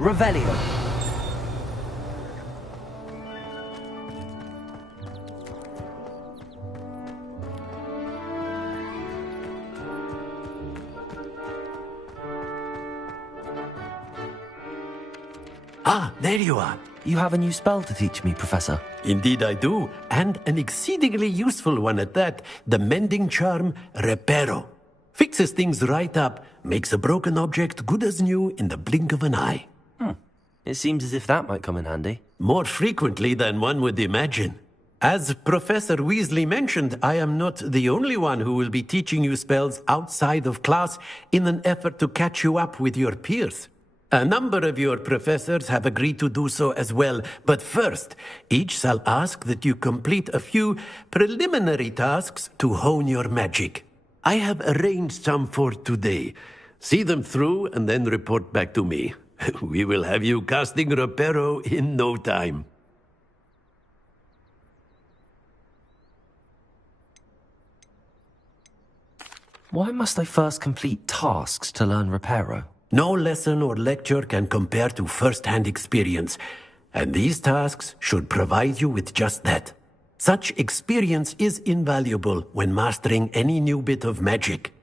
Revelio. Ah, there you are. You have a new spell to teach me, Professor. Indeed I do, and an exceedingly useful one at that. The mending charm, Reparo. Fixes things right up, makes a broken object good as new in the blink of an eye. It seems as if that might come in handy. More frequently than one would imagine. As Professor Weasley mentioned, I am not the only one who will be teaching you spells outside of class in an effort to catch you up with your peers. A number of your professors have agreed to do so as well, but first, each shall ask that you complete a few preliminary tasks to hone your magic. I have arranged some for today. See them through and then report back to me. We will have you casting Reparo in no time. Why must I first complete tasks to learn Reparo? No lesson or lecture can compare to first-hand experience, and these tasks should provide you with just that. Such experience is invaluable when mastering any new bit of magic.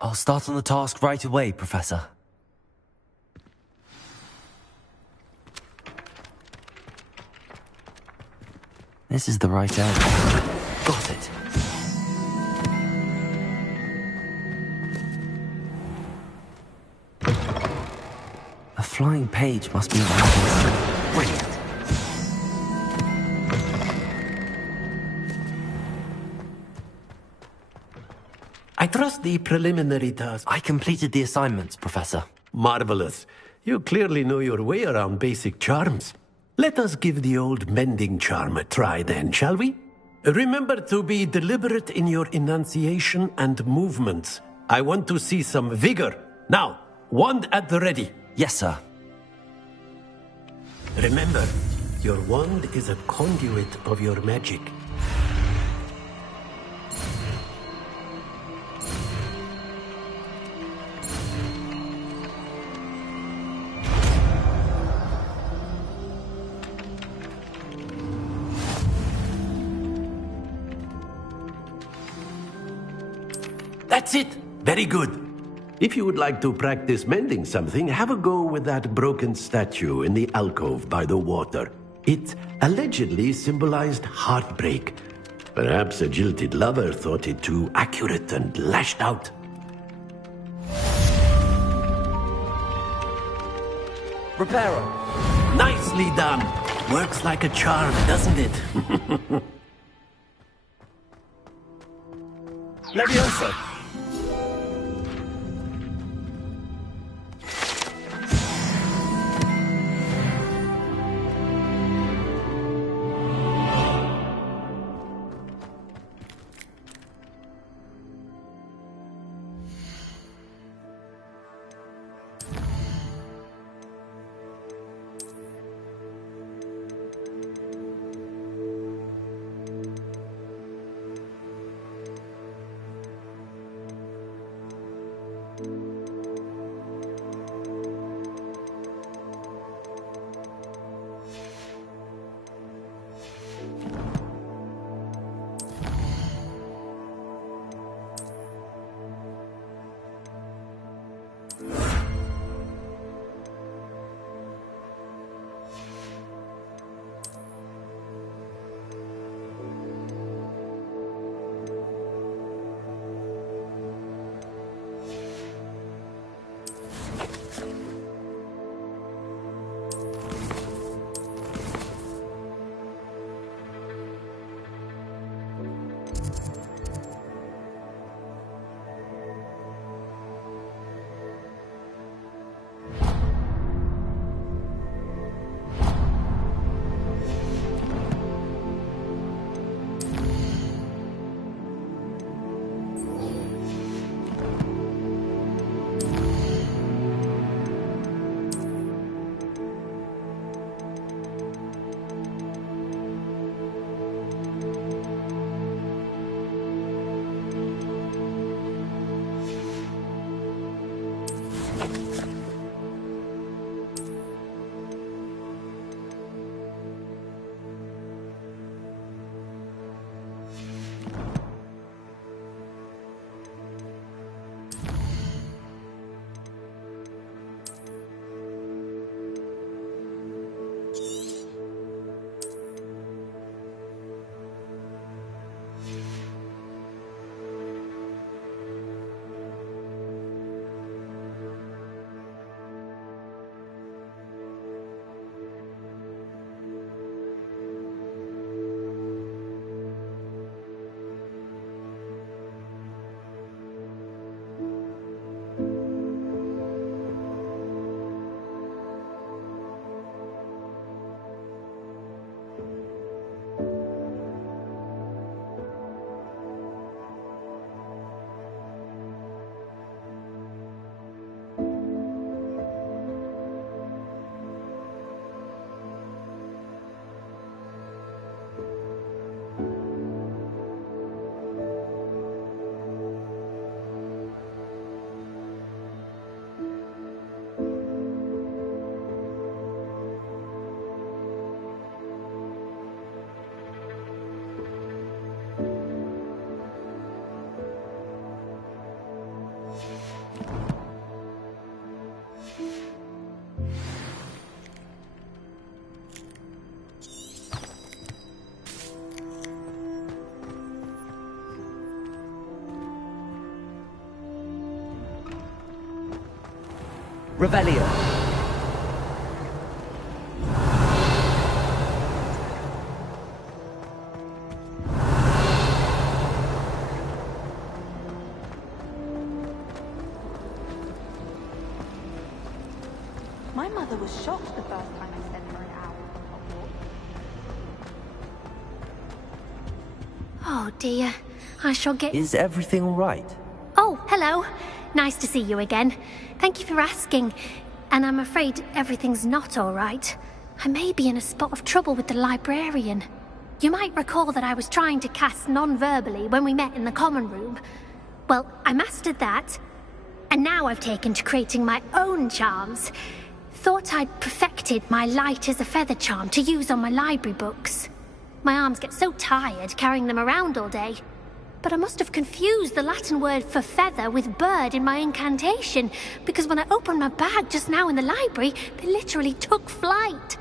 I'll start on the task right away, Professor. This is the right area. Got it. A flying page must be around here. Brilliant. I trust the preliminary task. I completed the assignments, Professor. Marvelous. You clearly know your way around basic charms. Let us give the old mending charm a try then, shall we? Remember to be deliberate in your enunciation and movements. I want to see some vigor. Now, wand at the ready. Yes, sir. Remember, your wand is a conduit of your magic. That's it! Very good. If you would like to practice mending something, have a go with that broken statue in the alcove by the water. It allegedly symbolized heartbreak. Perhaps a jilted lover thought it too accurate and lashed out. Reparo. Nicely done! Works like a charm, doesn't it? Leviosa. Revelio. My mother was shocked the first time I sent her an hour on Hogwarts. Oh dear, I shall get... Is everything all right? Oh, hello. Nice to see you again. Thank you for asking. And I'm afraid everything's not all right. I may be in a spot of trouble with the librarian. You might recall that I was trying to cast non-verbally when we met in the common room. Well, I mastered that. And now I've taken to creating my own charms. Thought I'd perfected my light as a feather charm to use on my library books. My arms get so tired carrying them around all day. But I must have confused the Latin word for feather with bird in my incantation, because when I opened my bag just now in the library, they literally took flight.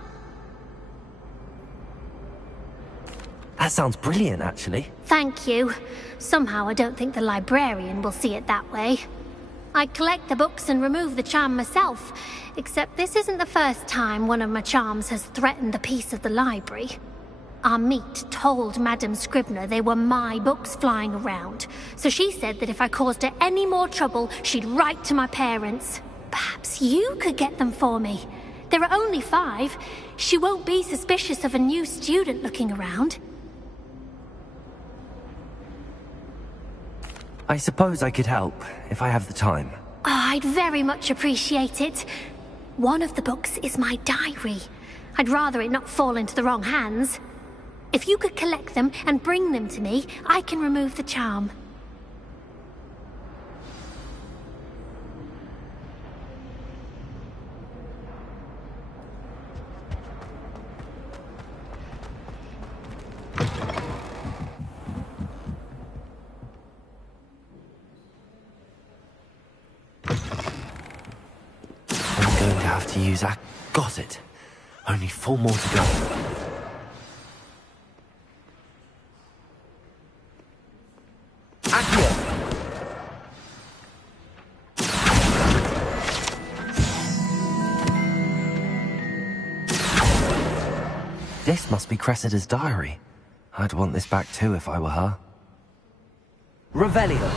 That sounds brilliant, actually. Thank you. Somehow I don't think the librarian will see it that way. I collect the books and remove the charm myself, except this isn't the first time one of my charms has threatened the peace of the library. Our meet told Madame Scribner they were my books flying around, so she said that if I caused her any more trouble, she'd write to my parents. Perhaps you could get them for me. There are only 5. She won't be suspicious of a new student looking around. I suppose I could help, if I have the time. Oh, I'd very much appreciate it. One of the books is my diary. I'd rather it not fall into the wrong hands. If you could collect them and bring them to me, I can remove the charm. I'm going to have to use that. Got it. Only 4 more to go. This must be Cressida's diary. I'd want this back too if I were her. Revelio.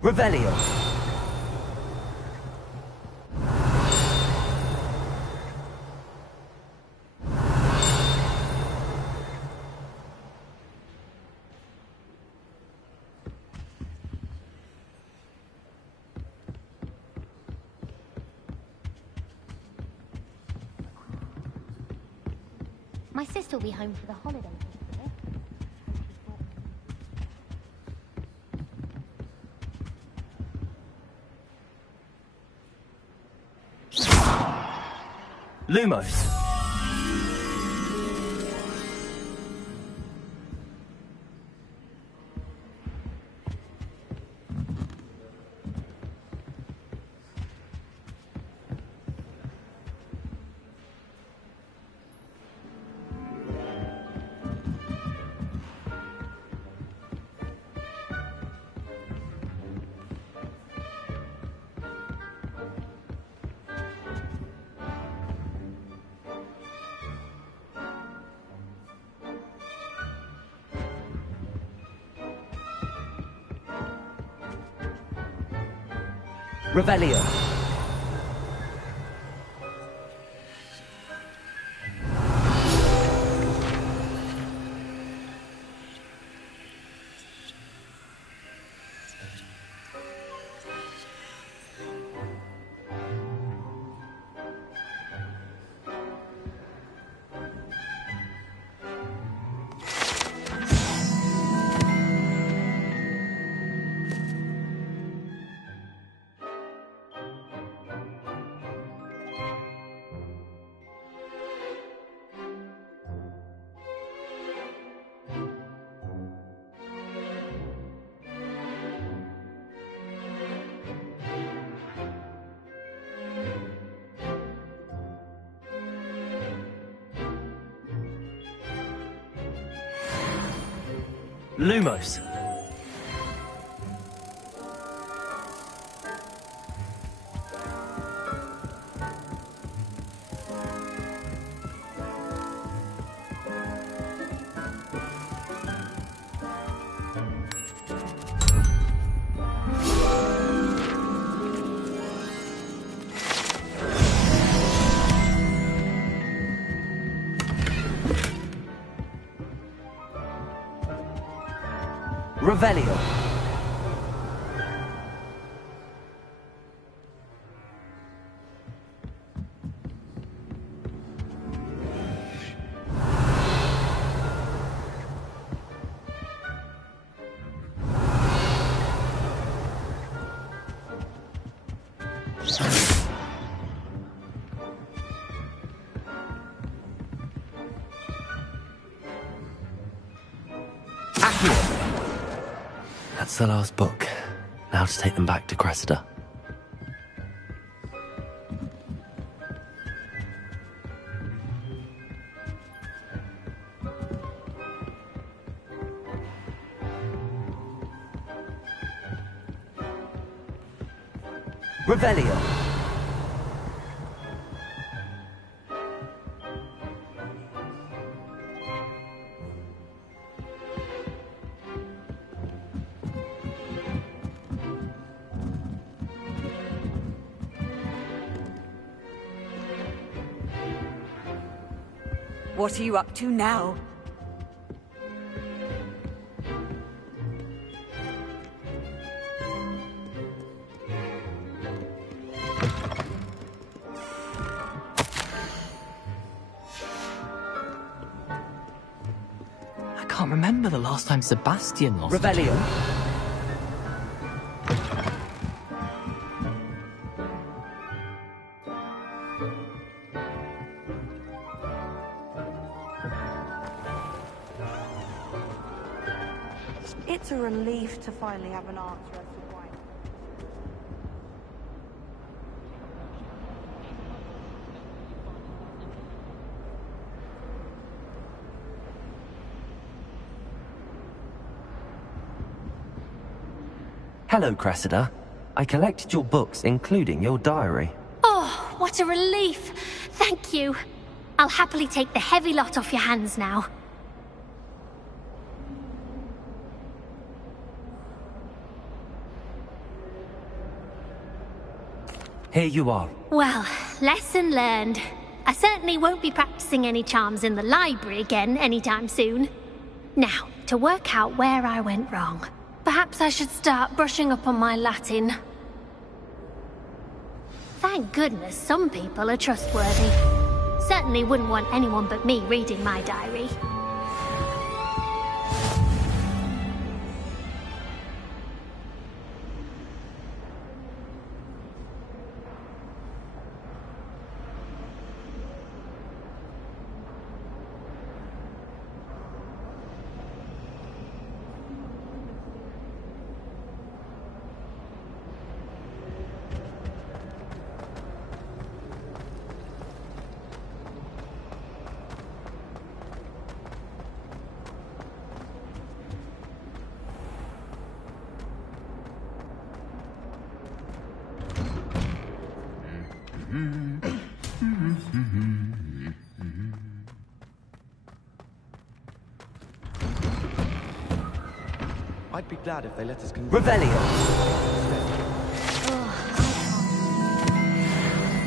Revelio. My sister will be home for the holidays. Lumos. Revelio. Lumos. Revelio. That's the last book. Now to take them back to Cressida. Revelio. What are you up to now? I can't remember the last time Sebastian lost. Revelio. It's a relief to finally have an answer as to why. Hello, Cressida. I collected your books, including your diary. Oh, what a relief. Thank you. I'll happily take the heavy lot off your hands now. Here you are. Well, lesson learned. I certainly won't be practicing any charms in the library again anytime soon. Now, to work out where I went wrong. Perhaps I should start brushing up on my Latin. Thank goodness some people are trustworthy. Certainly wouldn't want anyone but me reading my diary. I'd be glad if they let us Revelio.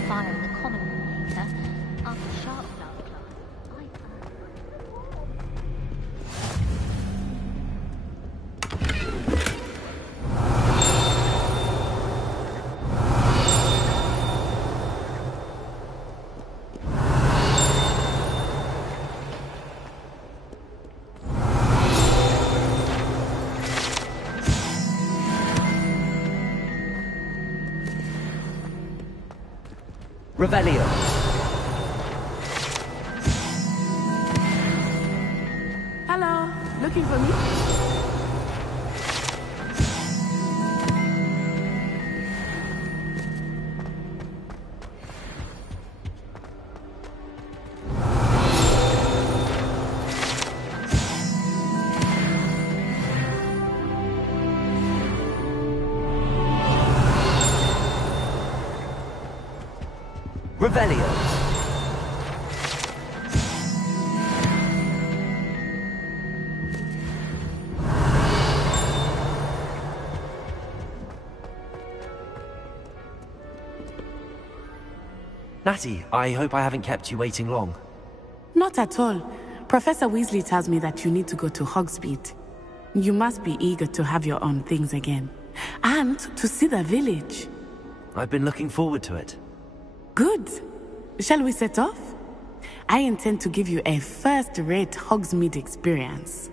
Fire the common later. After sharp love class. Revelio. Hello, looking for me? Revelio. Natty, I hope I haven't kept you waiting long. Not at all. Professor Weasley tells me that you need to go to Hogsmeade. You must be eager to have your own things again. And to see the village. I've been looking forward to it. Good. Shall we set off? I intend to give you a first-rate Hogsmeade experience.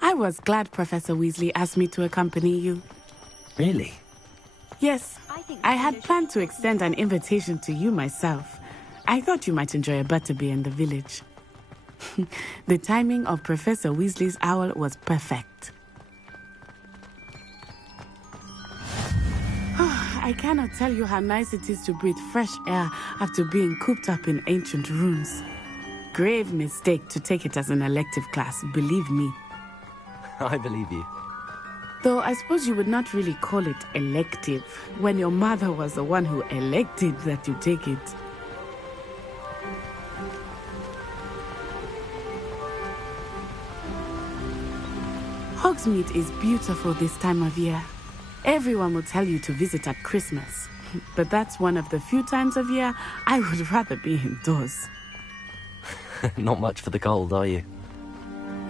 I was glad Professor Weasley asked me to accompany you. Really? Yes, I had planned to extend an invitation to you myself. I thought you might enjoy a butterbeer in the village. The timing of Professor Weasley's owl was perfect. I cannot tell you how nice it is to breathe fresh air after being cooped up in ancient rooms. Grave mistake to take it as an elective class, believe me. I believe you. Though I suppose you would not really call it elective when your mother was the one who elected that you take it. Hogsmeade is beautiful this time of year. Everyone will tell you to visit at Christmas. But that's one of the few times of year I would rather be indoors. Not much for the cold, are you?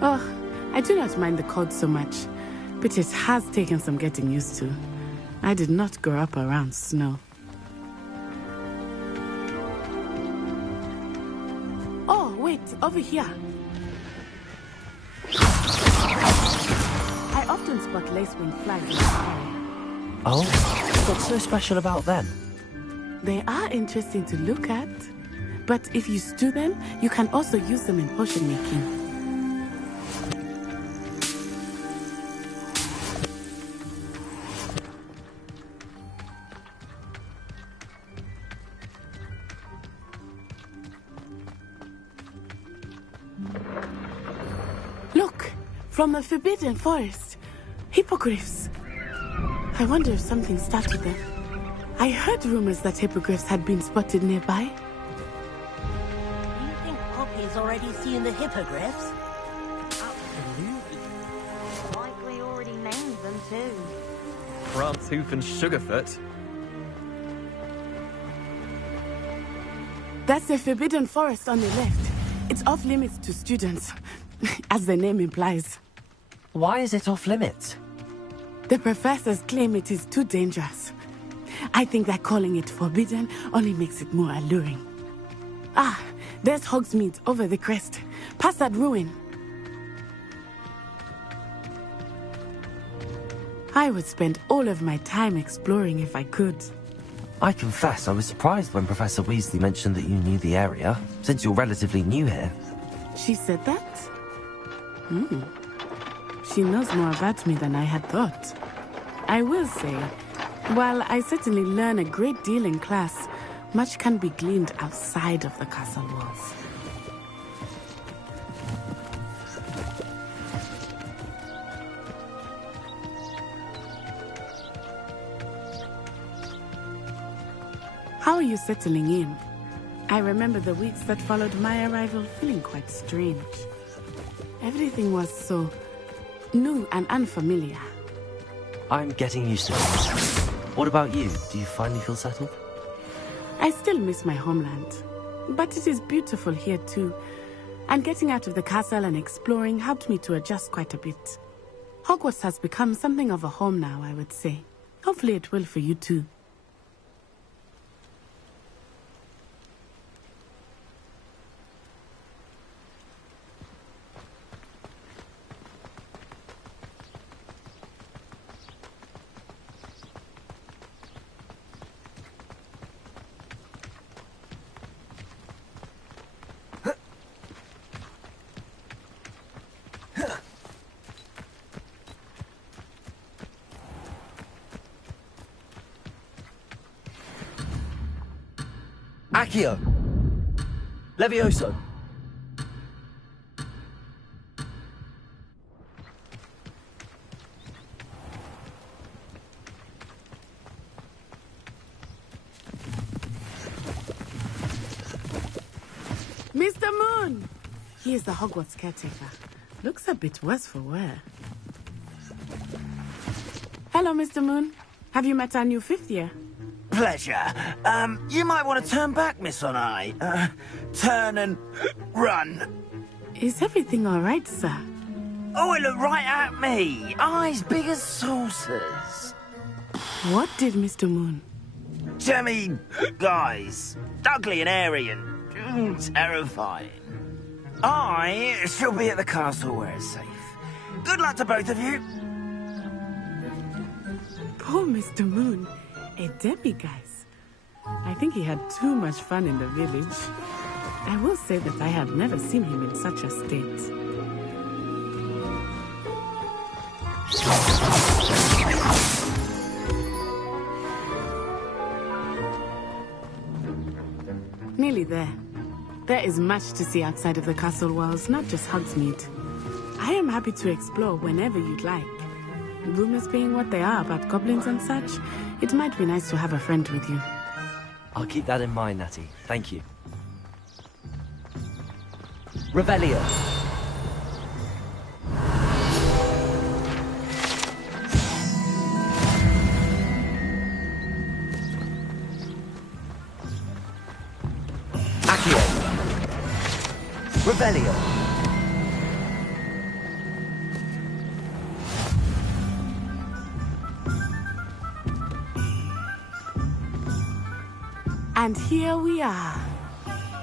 Oh, I do not mind the cold so much, but it has taken some getting used to. I did not grow up around snow. Oh, wait, over here. I often spot lacewing flies in the sky. Oh? What's so special about them? They are interesting to look at, but if you stew them, you can also use them in potion making. Look, from the Forbidden Forest, hippogriffs. I wonder if something started them. I heard rumors that hippogriffs had been spotted nearby. You think Poppy's already seen the hippogriffs? Absolutely. Likely already named them too. Brantooth and Sugarfoot. That's the Forbidden Forest on the left. It's off limits to students, as the name implies. Why is it off limits? The professors claim it is too dangerous. I think that calling it forbidden only makes it more alluring. Ah, there's Hogsmeade over the crest. Past that ruin. I would spend all of my time exploring if I could. I confess I was surprised when Professor Weasley mentioned that you knew the area, since you're relatively new here. She said that? She knows more about me than I had thought. I will say, while I certainly learn a great deal in class, much can be gleaned outside of the castle walls. How are you settling in? I remember the weeks that followed my arrival feeling quite strange. Everything was so new and unfamiliar. I'm getting used to it. What about you? Do you finally feel settled? I still miss my homeland, but it is beautiful here too. And getting out of the castle and exploring helped me to adjust quite a bit. Hogwarts has become something of a home now, I would say. Hopefully it will for you too. Accio! Levioso! Mr. Moon! He is the Hogwarts caretaker. Looks a bit worse for wear. Hello, Mr. Moon. Have you met our new fifth year? Pleasure. You might want to turn back, Miss Onai. Turn and run. Is everything all right, sir? Oh, it looked right at me. Eyes big as saucers. What did Mr. Moon? Jemmy, guys. Ugly and airy and terrifying. I shall be at the castle where it's safe. Good luck to both of you. Poor Mr. Moon. A guys. I think he had too much fun in the village. I will say that I have never seen him in such a state. Nearly there. There is much to see outside of the castle walls, not just Hogsmeade. I am happy to explore whenever you'd like. Rumors being what they are about goblins and such, it might be nice to have a friend with you. I'll keep that in mind, Natty. Thank you. Revelio! Accio! Revelio! And here we are.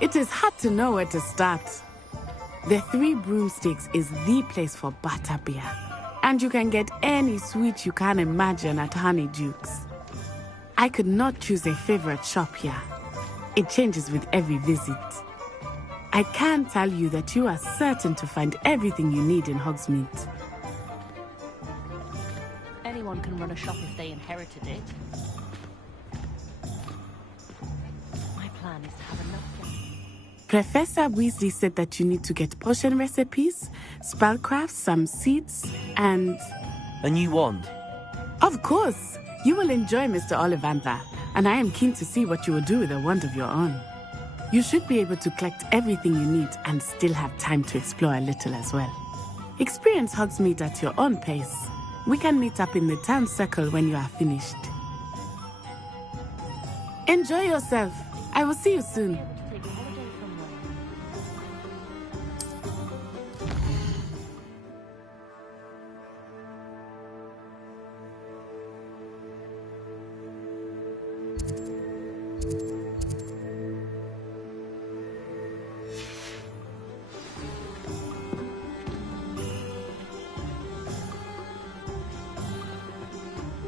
It is hard to know where to start. The Three Broomsticks is the place for butterbeer. And you can get any sweet you can imagine at Honeydukes. I could not choose a favorite shop here. It changes with every visit. I can tell you that you are certain to find everything you need in Hogsmeade. Anyone can run a shop if they inherited it. Plan is to have enough. Professor Weasley said that you need to get potion recipes, spellcrafts, some seeds, and... A new wand? Of course! You will enjoy Mr. Ollivander, and I am keen to see what you will do with a wand of your own. You should be able to collect everything you need and still have time to explore a little as well. Experience Hogsmeade at your own pace. We can meet up in the town circle when you are finished. Enjoy yourself! I will see you soon. Take a holiday from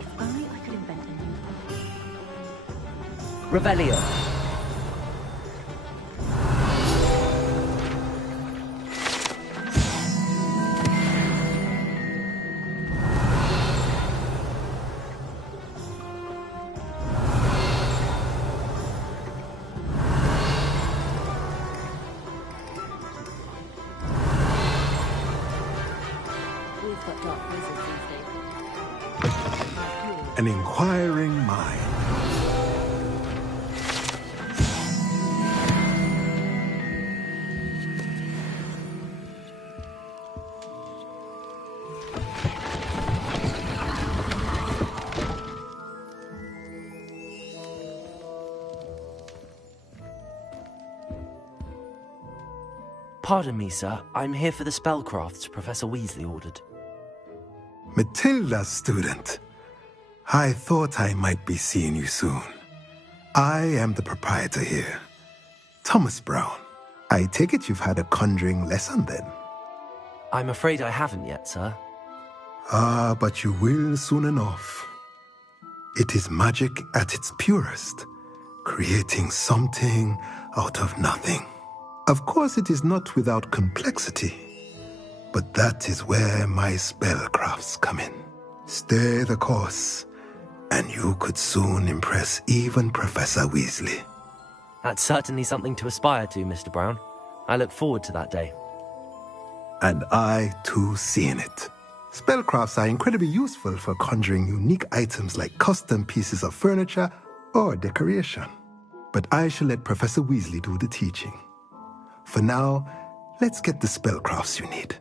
If only I could invent a new Revelio! An inquiring mind. Pardon me, sir. I'm here for the spellcrafts Professor Weasley ordered. Matilda's student. I thought I might be seeing you soon. I am the proprietor here, Thomas Brown. I take it you've had a conjuring lesson then? I'm afraid I haven't yet, sir. Ah, but you will soon enough. It is magic at its purest, creating something out of nothing. Of course, it is not without complexity, but that is where my spellcrafts come in. Stay the course, and you could soon impress even Professor Weasley. That's certainly something to aspire to, Mr. Brown. I look forward to that day. And I, too, seeing it. Spellcrafts are incredibly useful for conjuring unique items like custom pieces of furniture or decoration. But I shall let Professor Weasley do the teaching. For now, let's get the spellcrafts you need.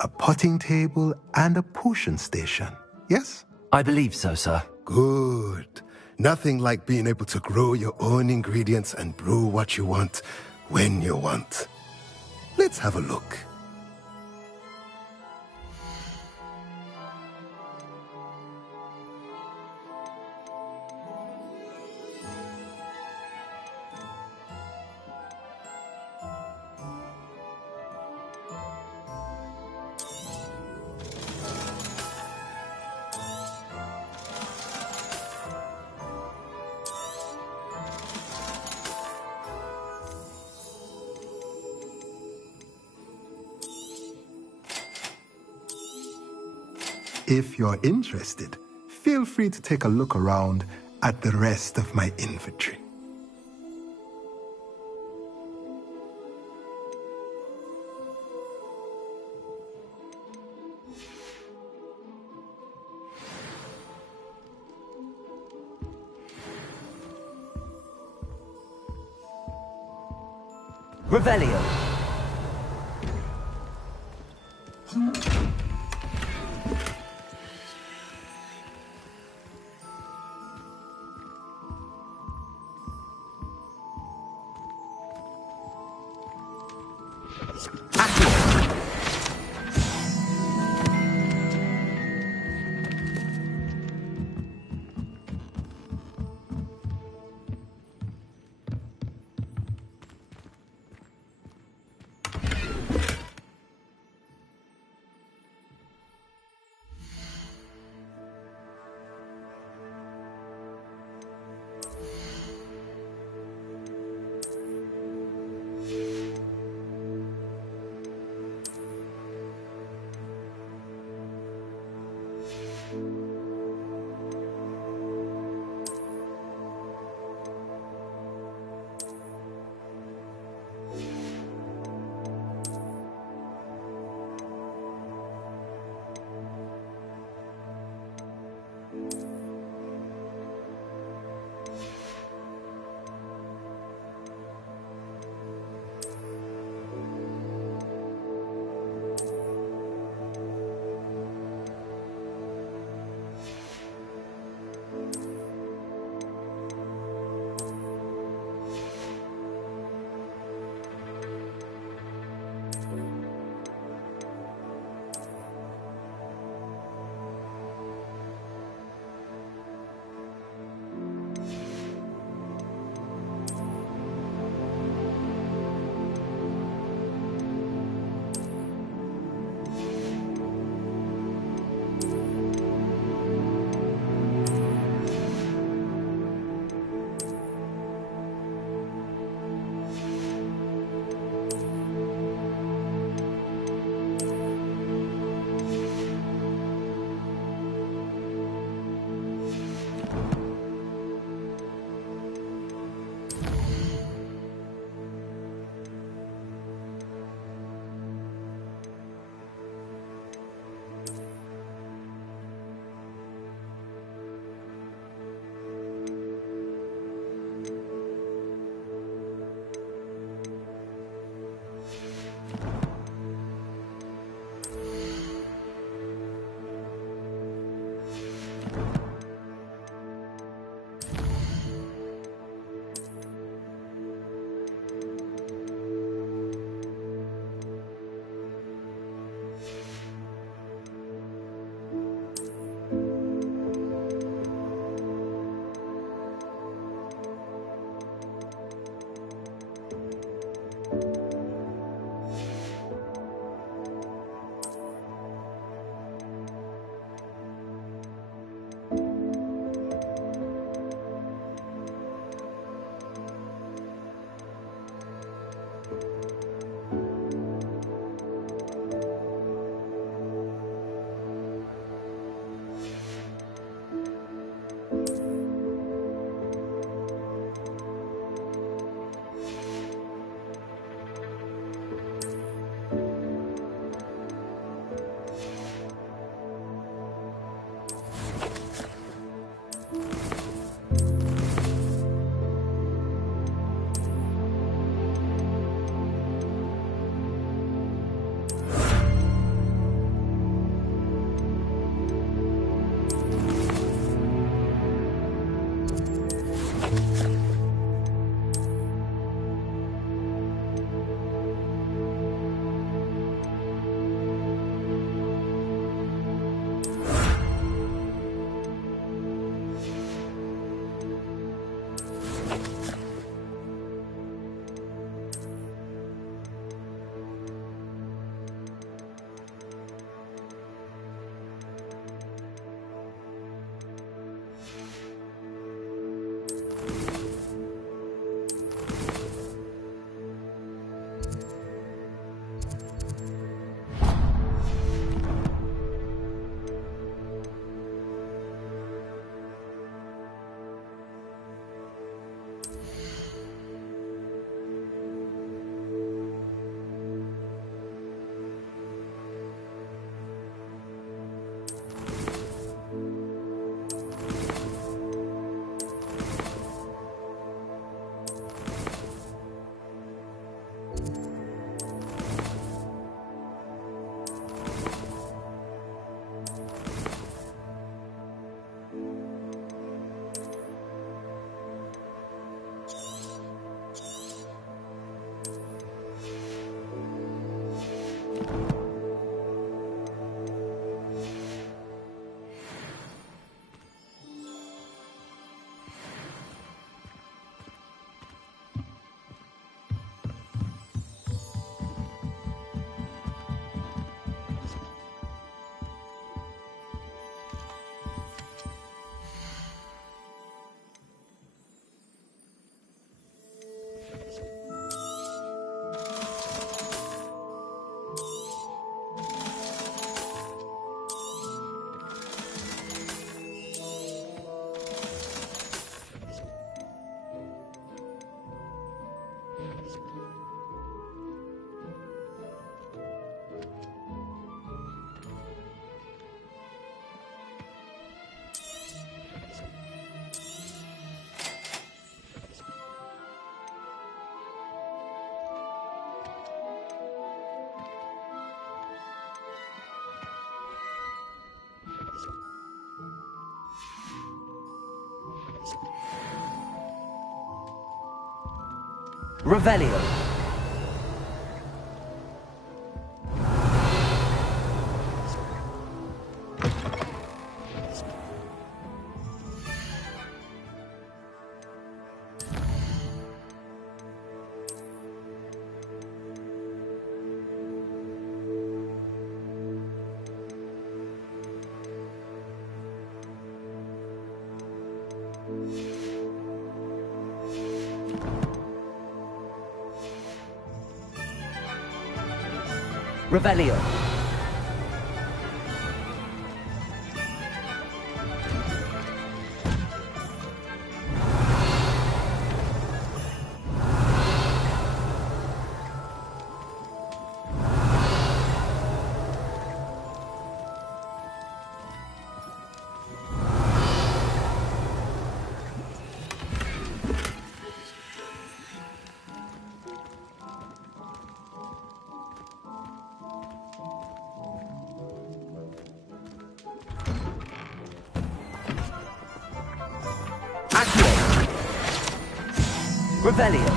A potting table and a potion station, yes? I believe so, sir. Good. Nothing like being able to grow your own ingredients and brew what you want when you want. Let's have a look. If you're interested, feel free to take a look around at the rest of my inventory. Revelio. Revelio. Revelio. Revelio.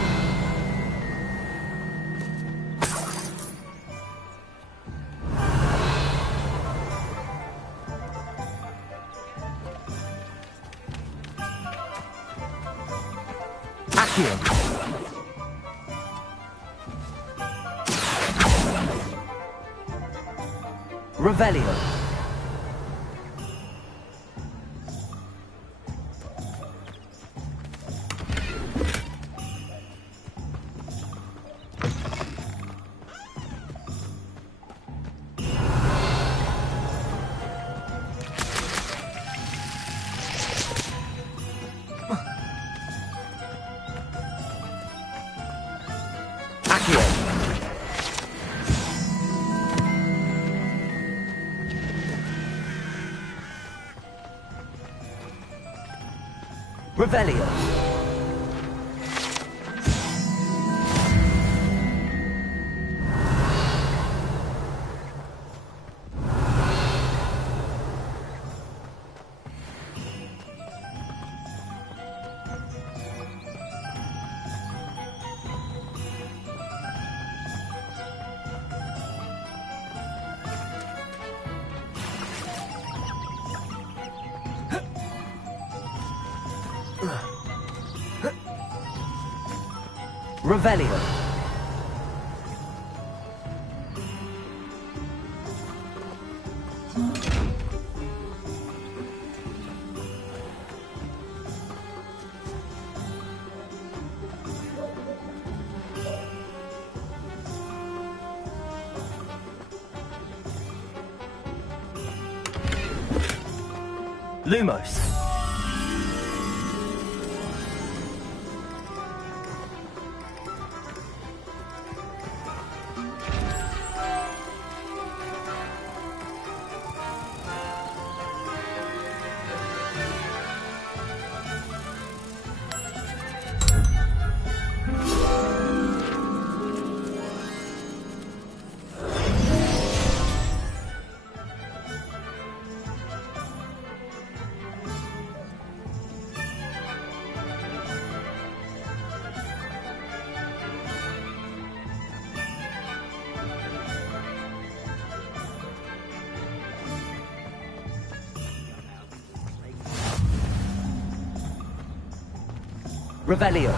Accio. Revelio. Revelio. Revelio. Lumos. Revelio.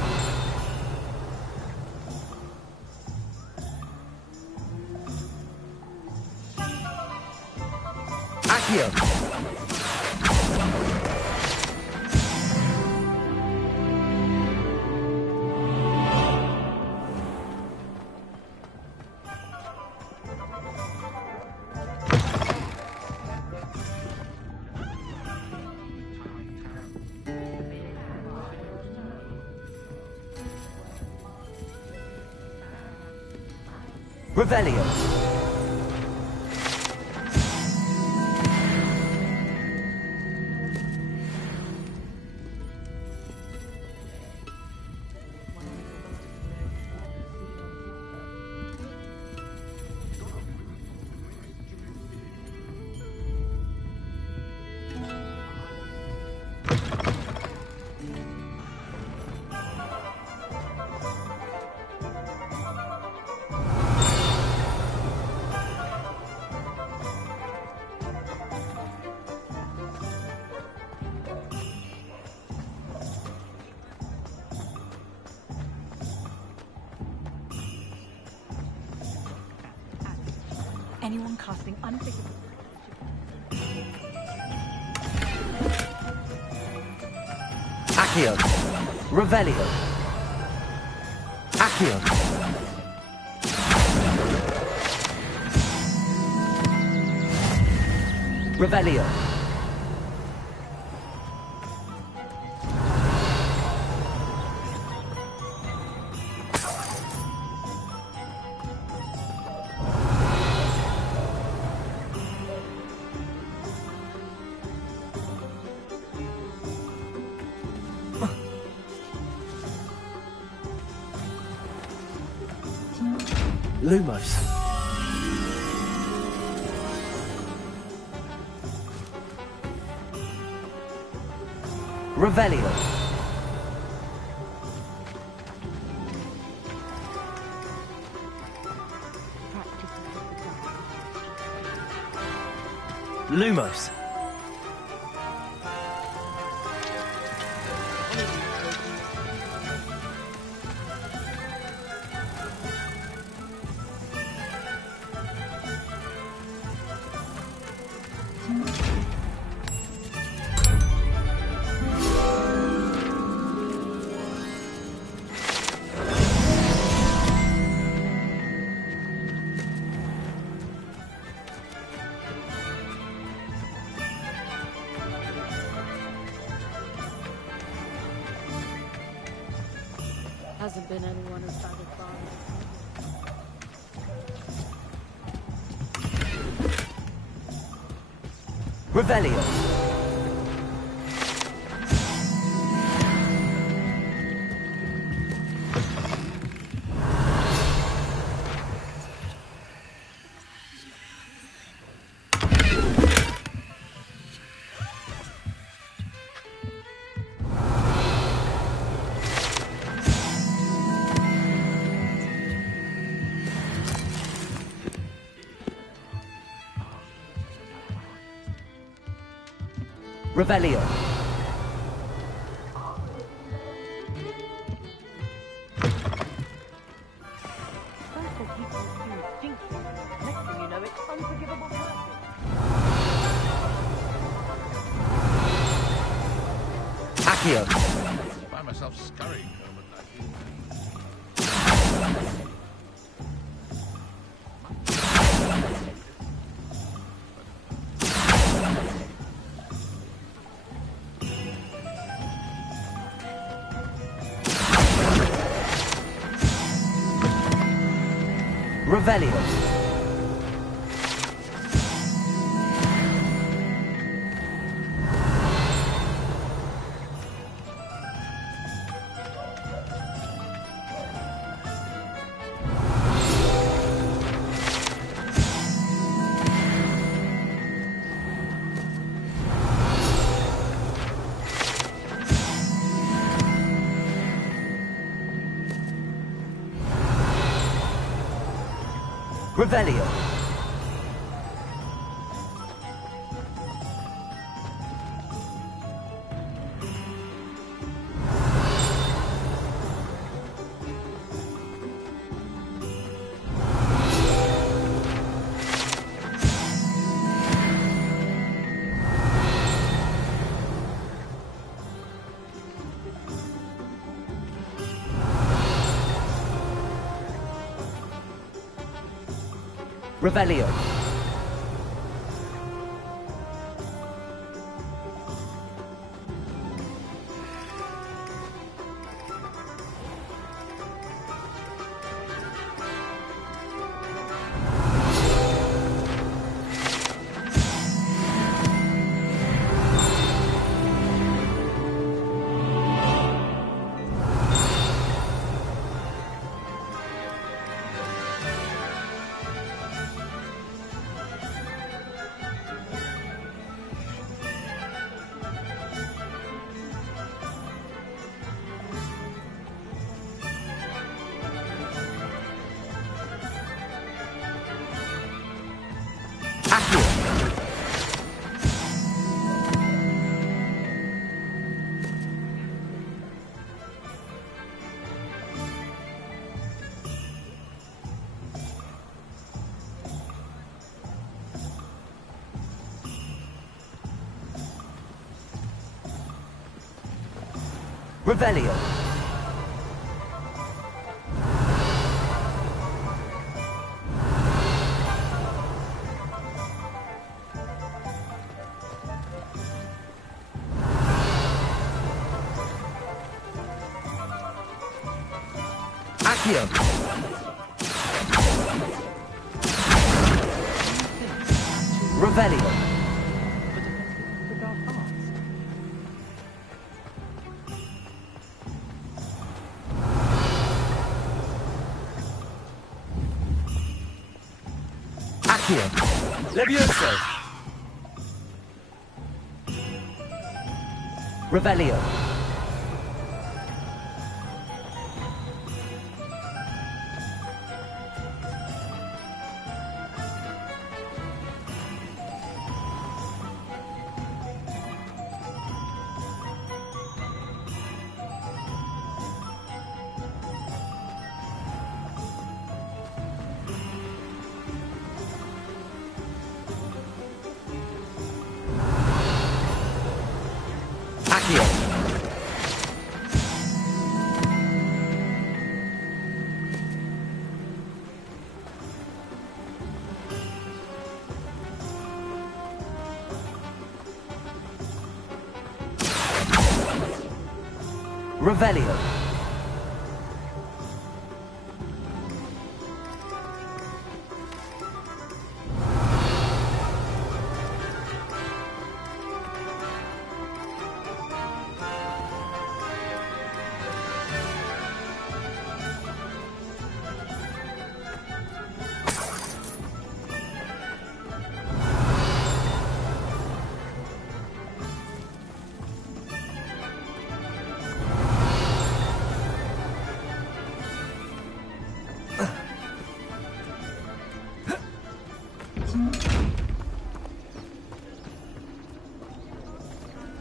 Accio. Revelio. Anyone casting unforgivable... Accio. Revelio. Accio. Revelio. Lumos. Revelio. Lumos. Hasn't been anyone as bad as Barney. Revelio. Revelio. Accio. I find myself scurrying home at night. Revelio. Revelio. Revelio. Revelio. Accio. Revelio. Accio. Levioso. Revelio. Accio. Revelio.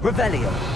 Revelio.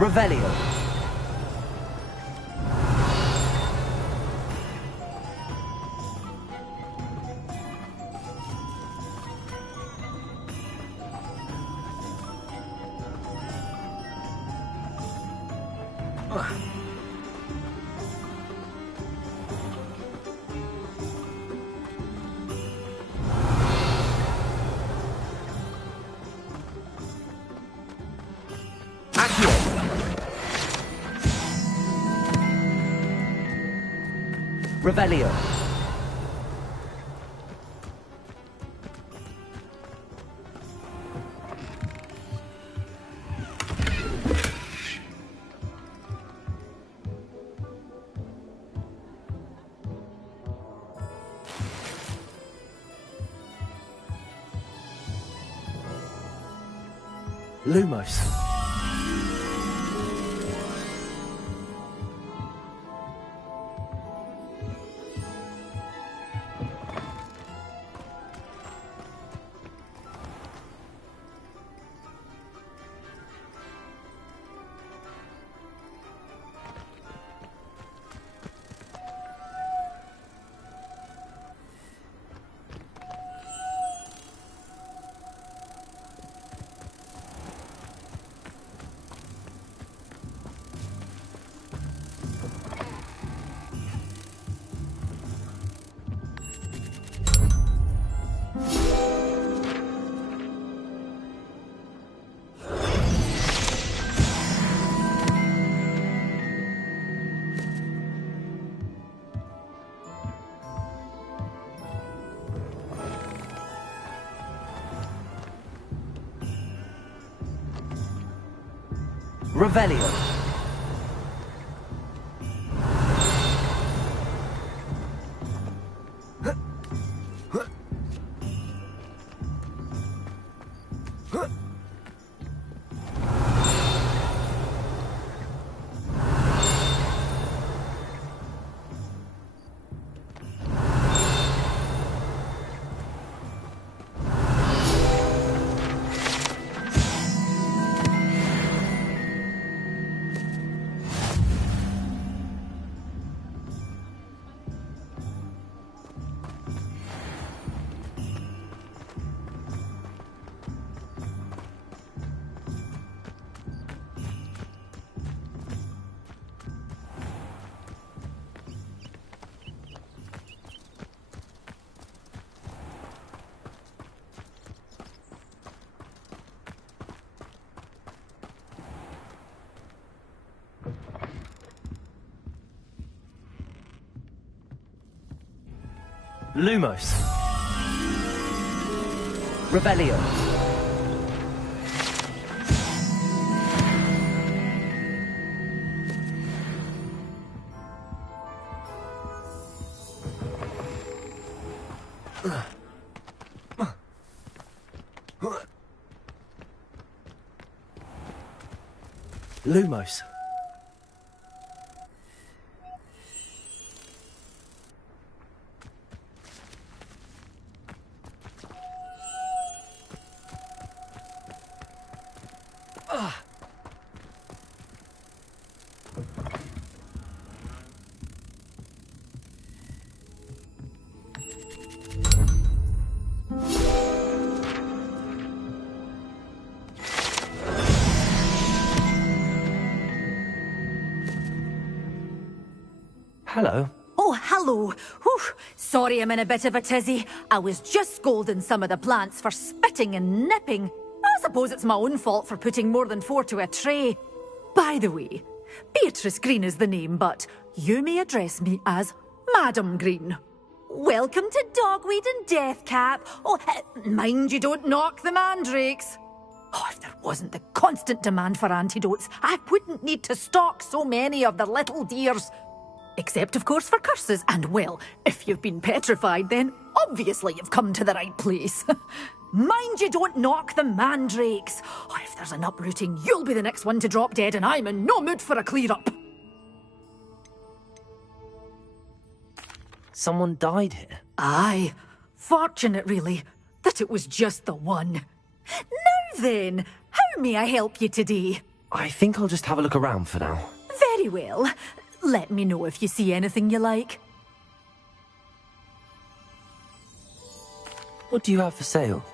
Revelio. Accio. Revelio. Lumos. Revelio. Lumos. Revelio. Lumos. Hello. Oh, hello. Whew. Sorry I'm in a bit of a tizzy. I was just scolding some of the plants for spitting and nipping. I suppose it's my own fault for putting more than 4 to a tray. By the way, Beatrice Green is the name, but you may address me as Madam Green. Welcome to Dogweed and Deathcap. Oh, mind you don't knock the mandrakes. Oh, if there wasn't the constant demand for antidotes, I wouldn't need to stock so many of the little dears. Except, of course, for curses. And, well, if you've been petrified, then obviously you've come to the right place. Mind you don't knock the mandrakes. Oh, if there's an uprooting, you'll be the next one to drop dead, and I'm in no mood for a clear-up. Someone died here? Aye. Fortunate, really, that it was just the one. Now then, how may I help you today? I think I'll just have a look around for now. Very well. Let me know if you see anything you like. What do you have for sale?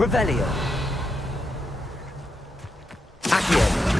Revelio. Accio.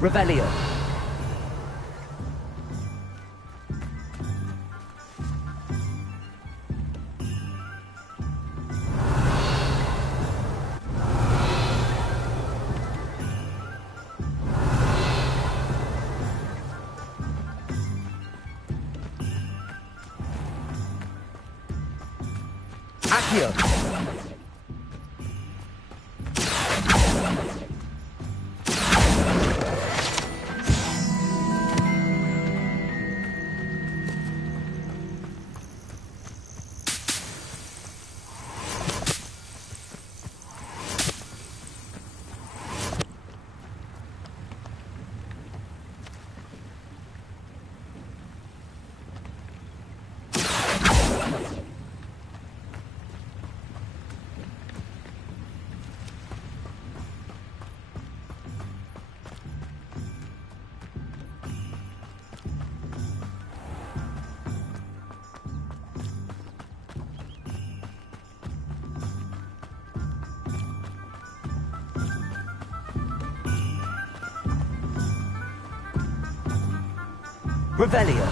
Revelio. Accio. Revelio.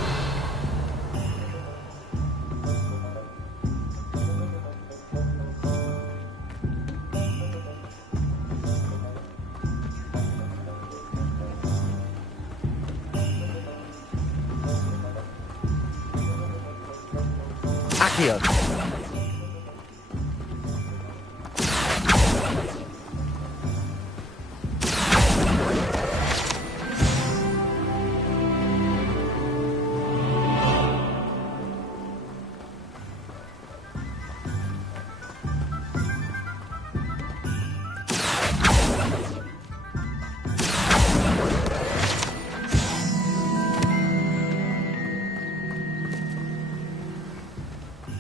Accio.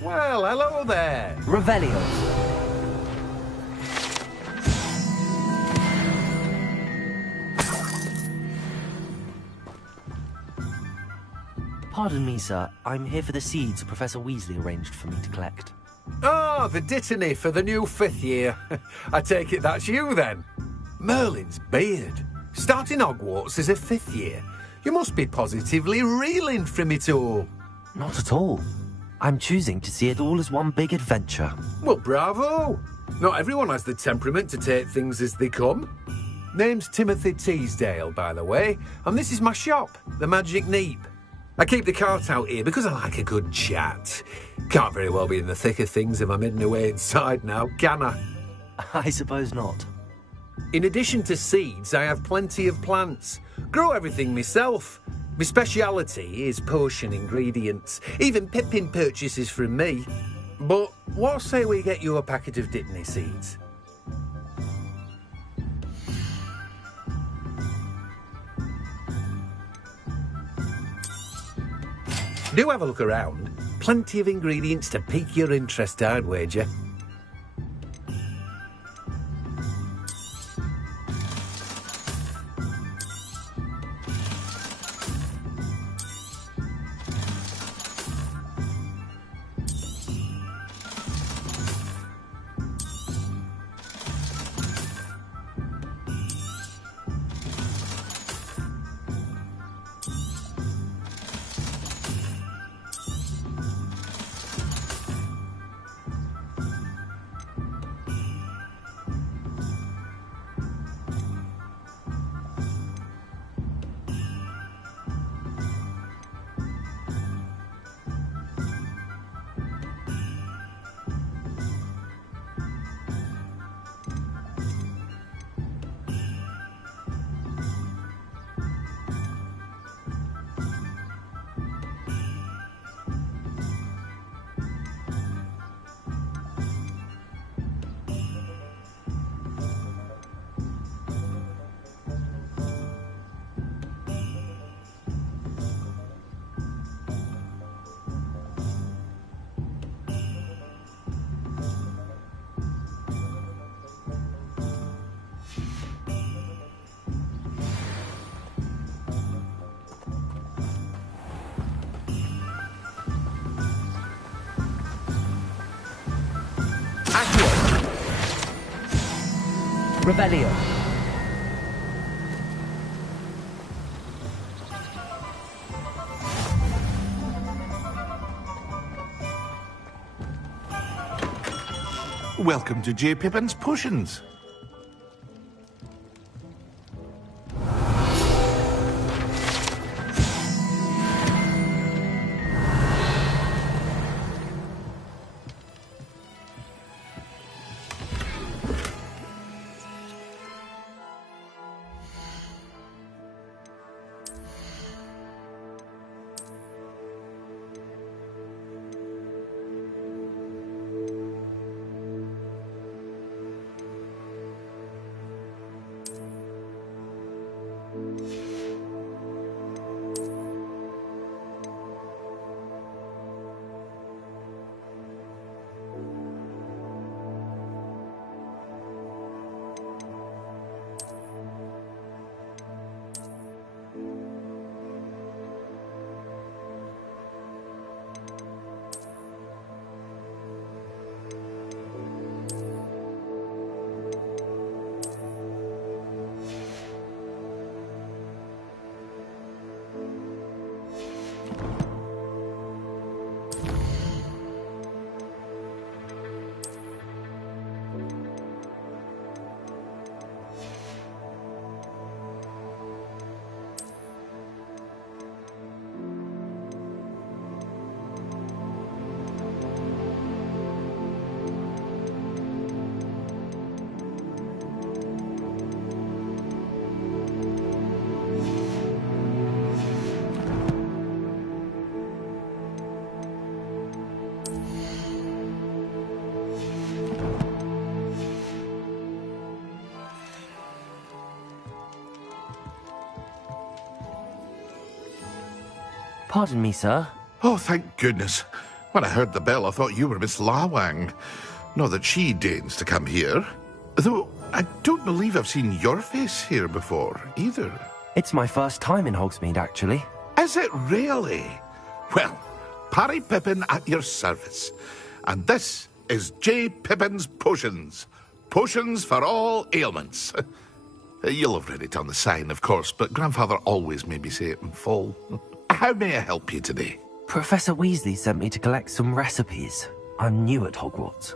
Well, hello there. Revelio. Pardon me, sir. I'm here for the seeds Professor Weasley arranged for me to collect. Ah, the dittany for the new 5th year. I take it that's you, then. Merlin's beard. Starting Hogwarts as a 5th year. You must be positively reeling from it all. Not at all. I'm choosing to see it all as one big adventure. Well, bravo. Not everyone has the temperament to take things as they come. Name's Timothy Teasdale, by the way, and this is my shop, the Magic Neep. I keep the cart out here because I like a good chat. Can't very well be in the thick of things if I'm hidden away inside now, can I? I suppose not. In addition to seeds, I have plenty of plants. Grow everything myself. My speciality is potion ingredients. Even Pippin purchases from me. But what say we get you a packet of Dittany seeds? Do have a look around. Plenty of ingredients to pique your interest, I'd wager. Revelio. Welcome to J. Pippin's Potions. Pardon me, sir. Oh, thank goodness. When I heard the bell, I thought you were Miss Lawang. Not that she deigns to come here. Though, I don't believe I've seen your face here before, either. It's my first time in Hogsmeade, actually. Is it really? Well, Parry Pippin at your service. And this is J. Pippin's Potions. Potions for all ailments. You'll have read it on the sign, of course, but Grandfather always made me say it in full. How may I help you today? Professor Weasley sent me to collect some recipes. I'm new at Hogwarts.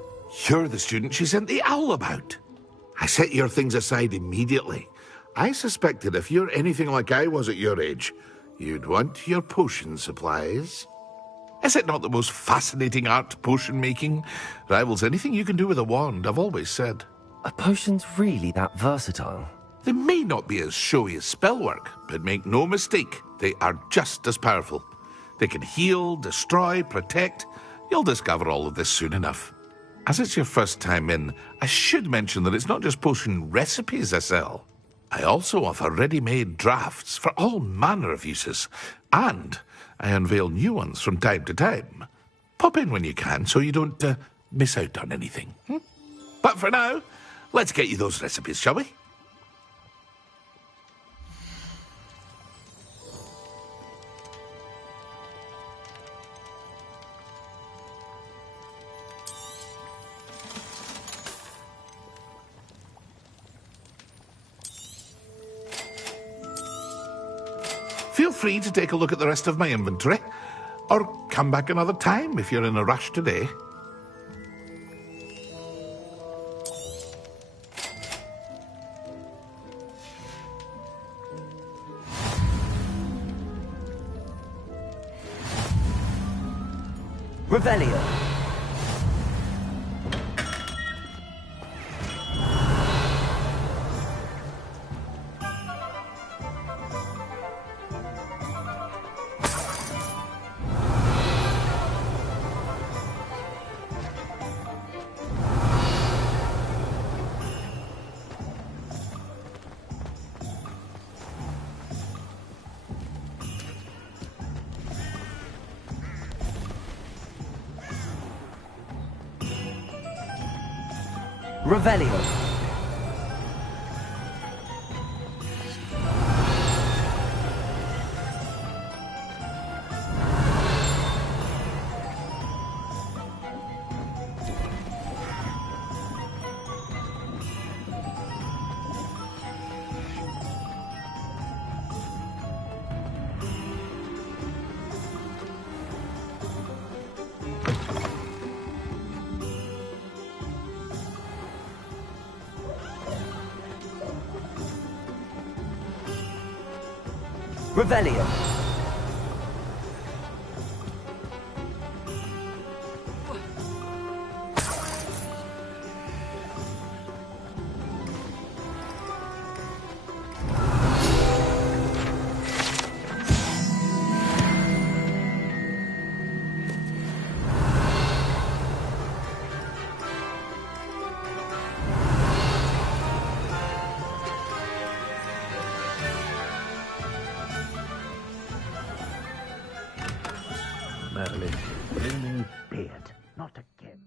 You're the student she sent the owl about. I set your things aside immediately. I suspected if you're anything like I was at your age, you'd want your potion supplies. Is it not the most fascinating art, potion making? Rivals anything you can do with a wand, I've always said. Are potions really that versatile? They may not be as showy as spellwork, but make no mistake, they are just as powerful. They can heal, destroy, protect. You'll discover all of this soon enough. As it's your first time in, I should mention that it's not just potion recipes I sell. I also offer ready-made drafts for all manner of uses, and I unveil new ones from time to time. Pop in when you can so you don't miss out on anything. But for now, let's get you those recipes, shall we? Feel free to take a look at the rest of my inventory, or come back another time if you're in a rush today. Revelio. Revelio. Revelio. Merlin, blooming beard, not again.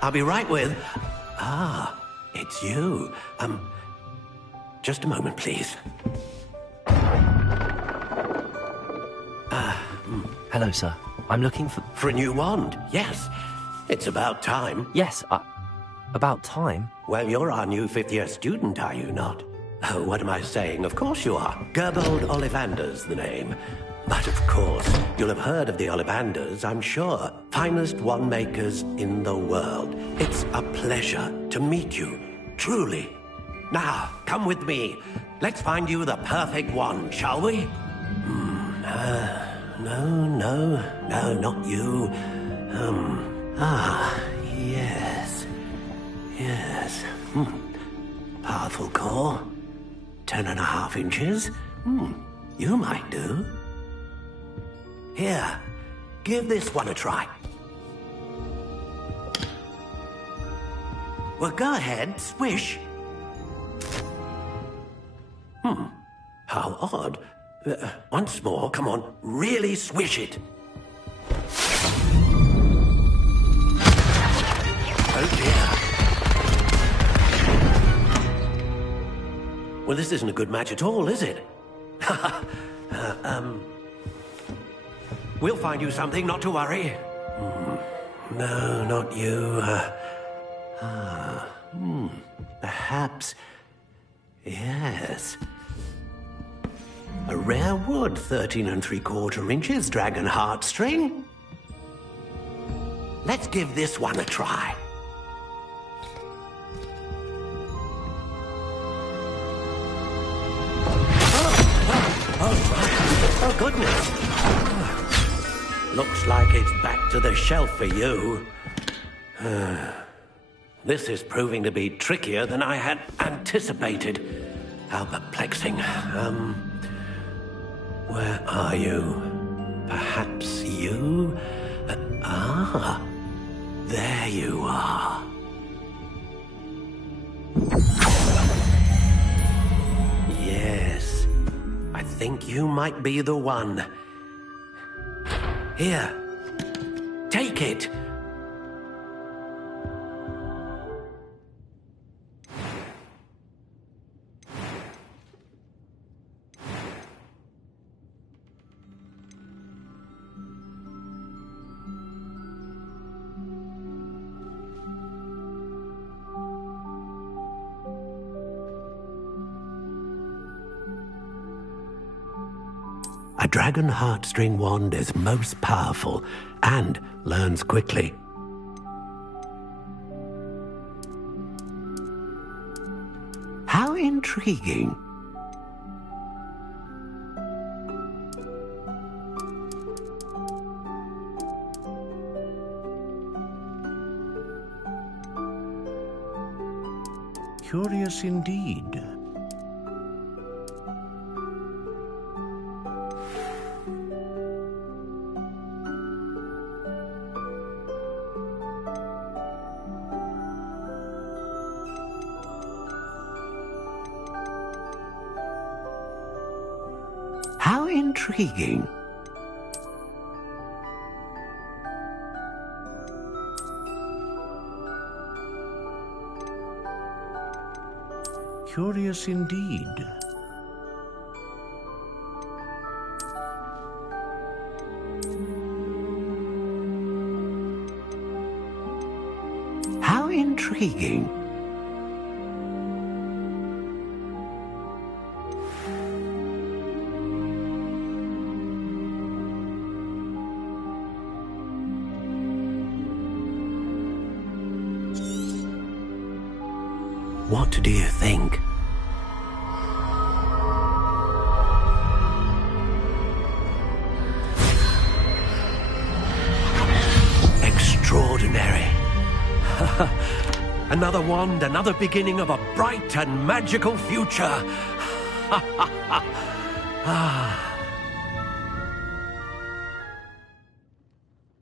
I'll be right with. Ah, it's you. Just a moment, please. Hello, sir. I'm looking for... For a new wand, yes. It's about time. Yes, about time? Well, you're our new fifth-year student, are you not? Oh, what am I saying? Of course you are. Gerbold Ollivander's the name. But of course, you'll have heard of the Ollivanders, I'm sure. Finest wand makers in the world. It's a pleasure to meet you, truly. Now, come with me. Let's find you the perfect wand, shall we? No, not you. Yes. Powerful core. 10.5 inches. You might do. Here, give this one a try. Well, go ahead, swish. How odd. Once more, come on, really swish it. Oh dear. Well, this isn't a good match at all, is it? We'll find you something, not to worry. No, not you. Perhaps... Yes. A rare wood, 13 3/4 inches, dragon heartstring. Let's give this one a try. Oh, goodness. Looks like it's back to the shelf for you. This is proving to be trickier than I had anticipated. How perplexing. Where are you? Perhaps you? There you are. Yes, I think you might be the one. Here, take it. A dragon heartstring wand is most powerful and learns quickly. How intriguing. Curious indeed. How intriguing. Curious indeed. How intriguing. What do you think? Extraordinary. Another wand, another beginning of a bright and magical future.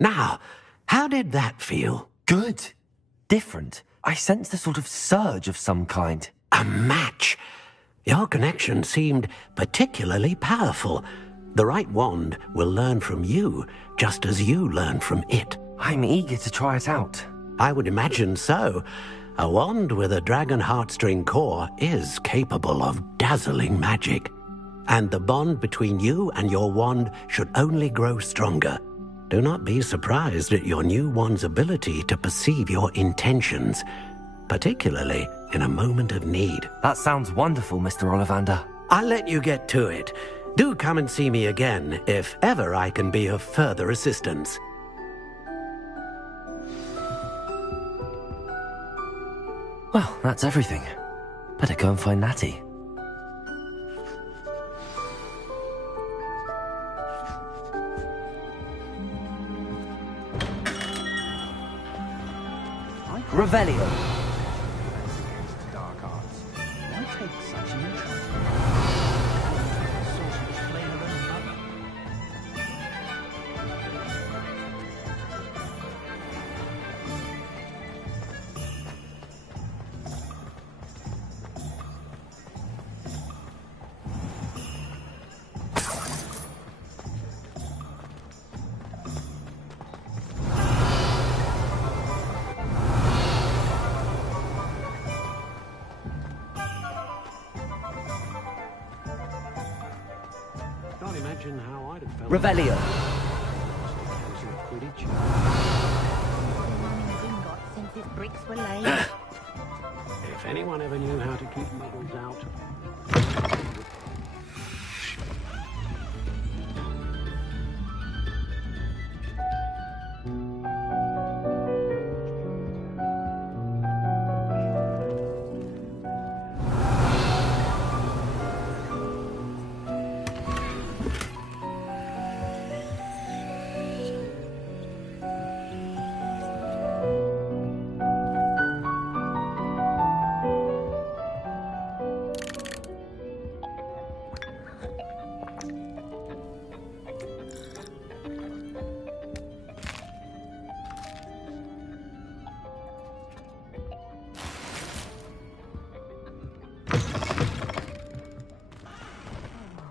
Now, how did that feel? Good. Different. I sensed a sort of surge of some kind. A match. Your connection seemed particularly powerful. The right wand will learn from you, just as you learn from it. I'm eager to try it out. I would imagine so. A wand with a dragon heartstring core is capable of dazzling magic. And the bond between you and your wand should only grow stronger. Do not be surprised at your new wand's ability to perceive your intentions, particularly in a moment of need. That sounds wonderful, Mr. Ollivander. I'll let you get to it. Do come and see me again if ever I can be of further assistance. Well, that's everything. Better go and find Natty. Revelio. Dark arts. Why take such an interest? Sorcerer's flame her own mother. Can't imagine how I'd have felt. Revelio. Since his bricks were laid. If anyone ever knew how to keep muggles out.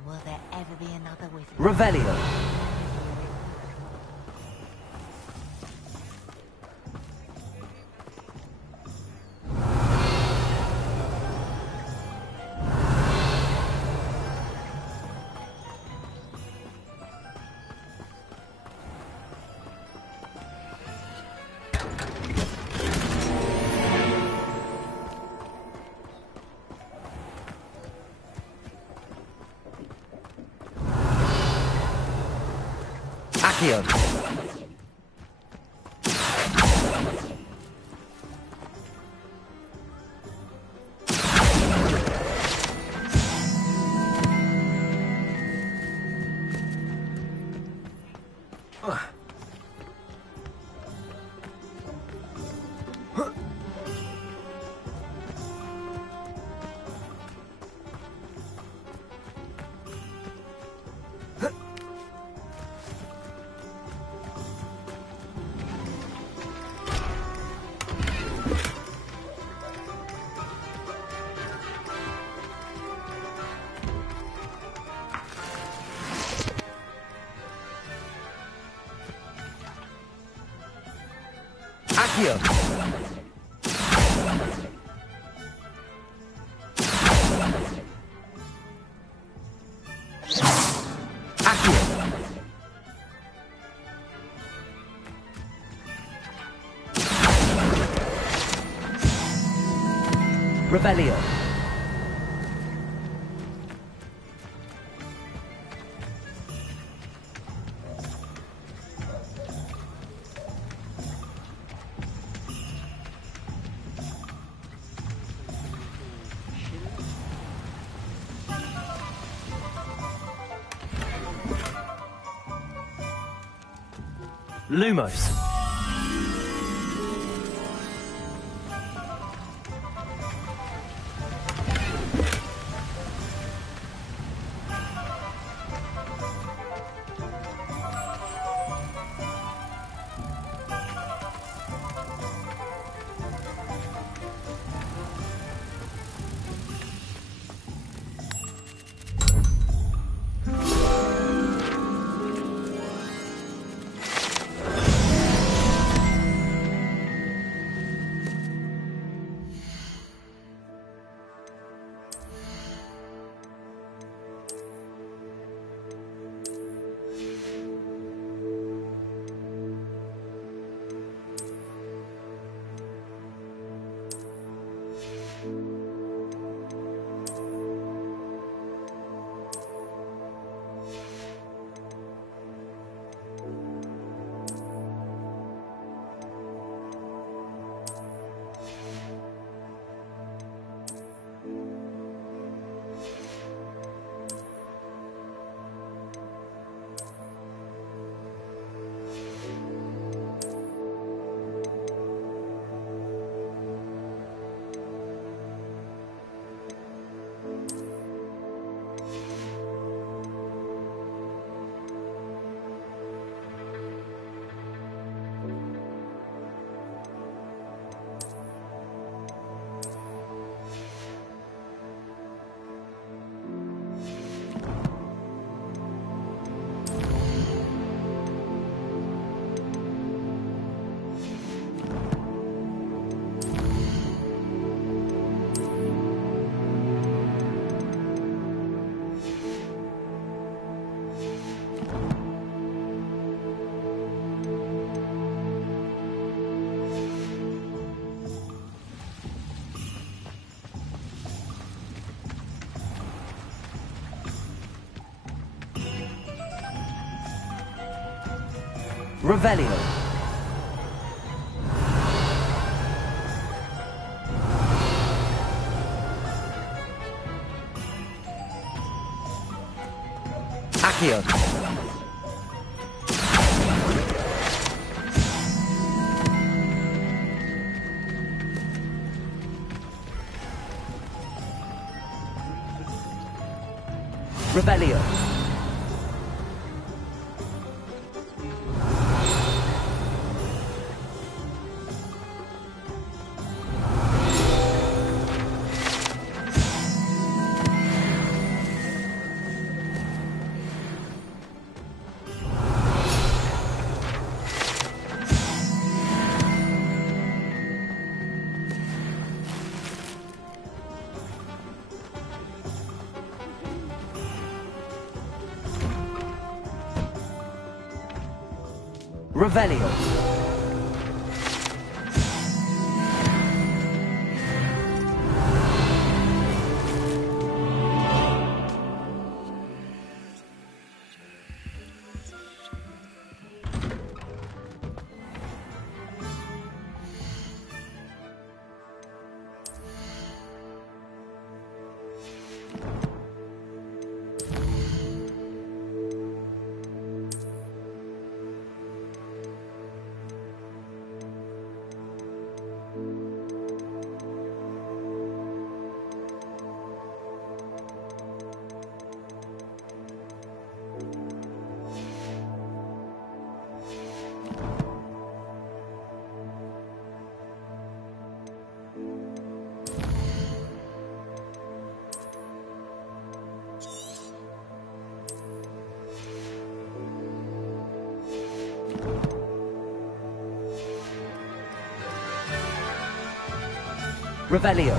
Will there ever be another with Revelio. Accio. Accio. Accio. Revelio. Lumos. Revelio. Accio. Revelio. Revelio. Revelio.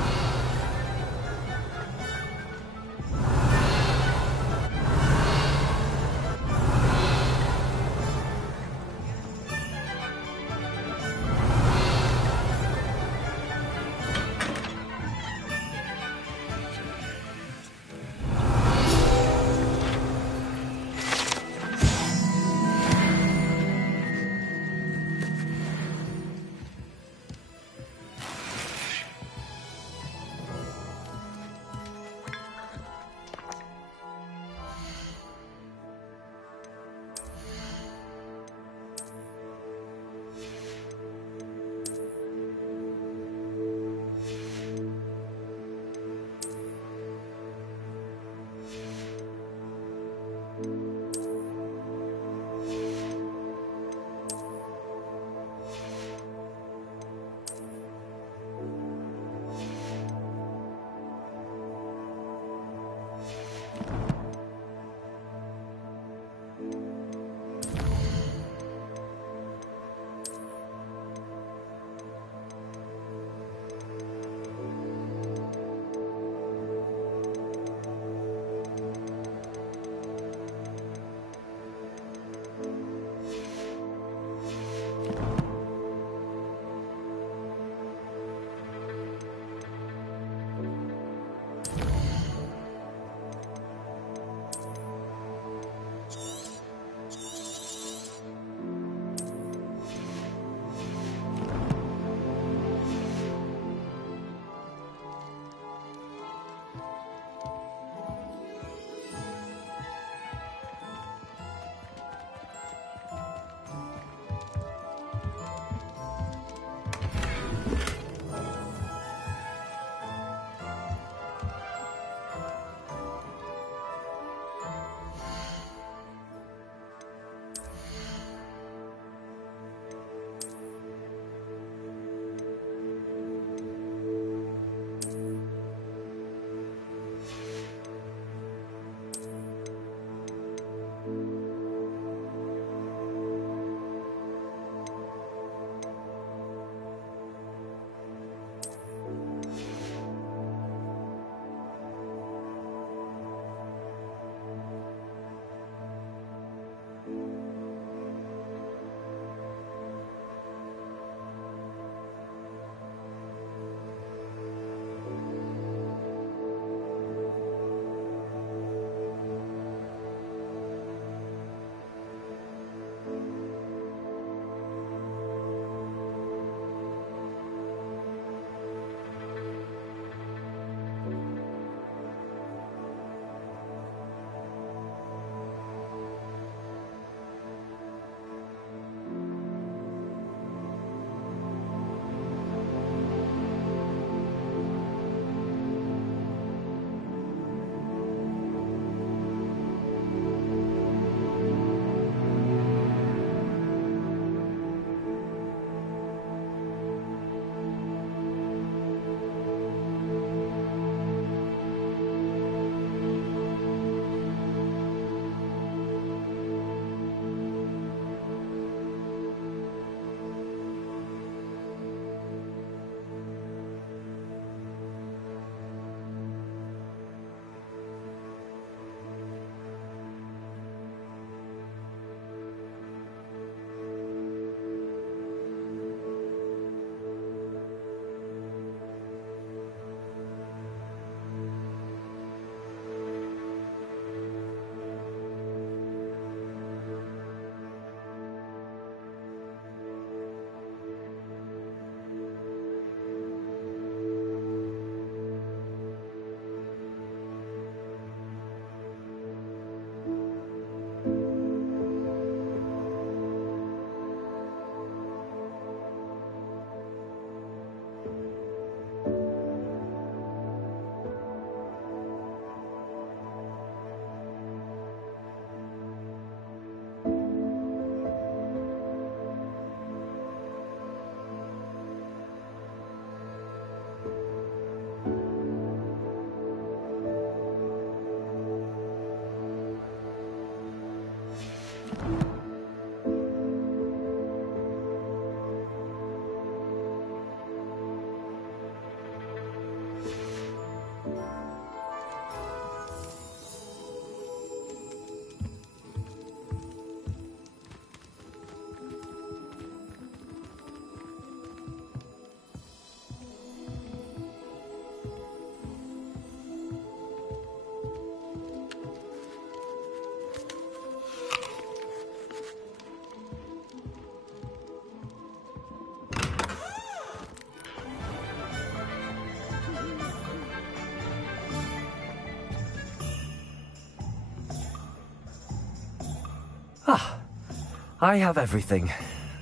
I have everything.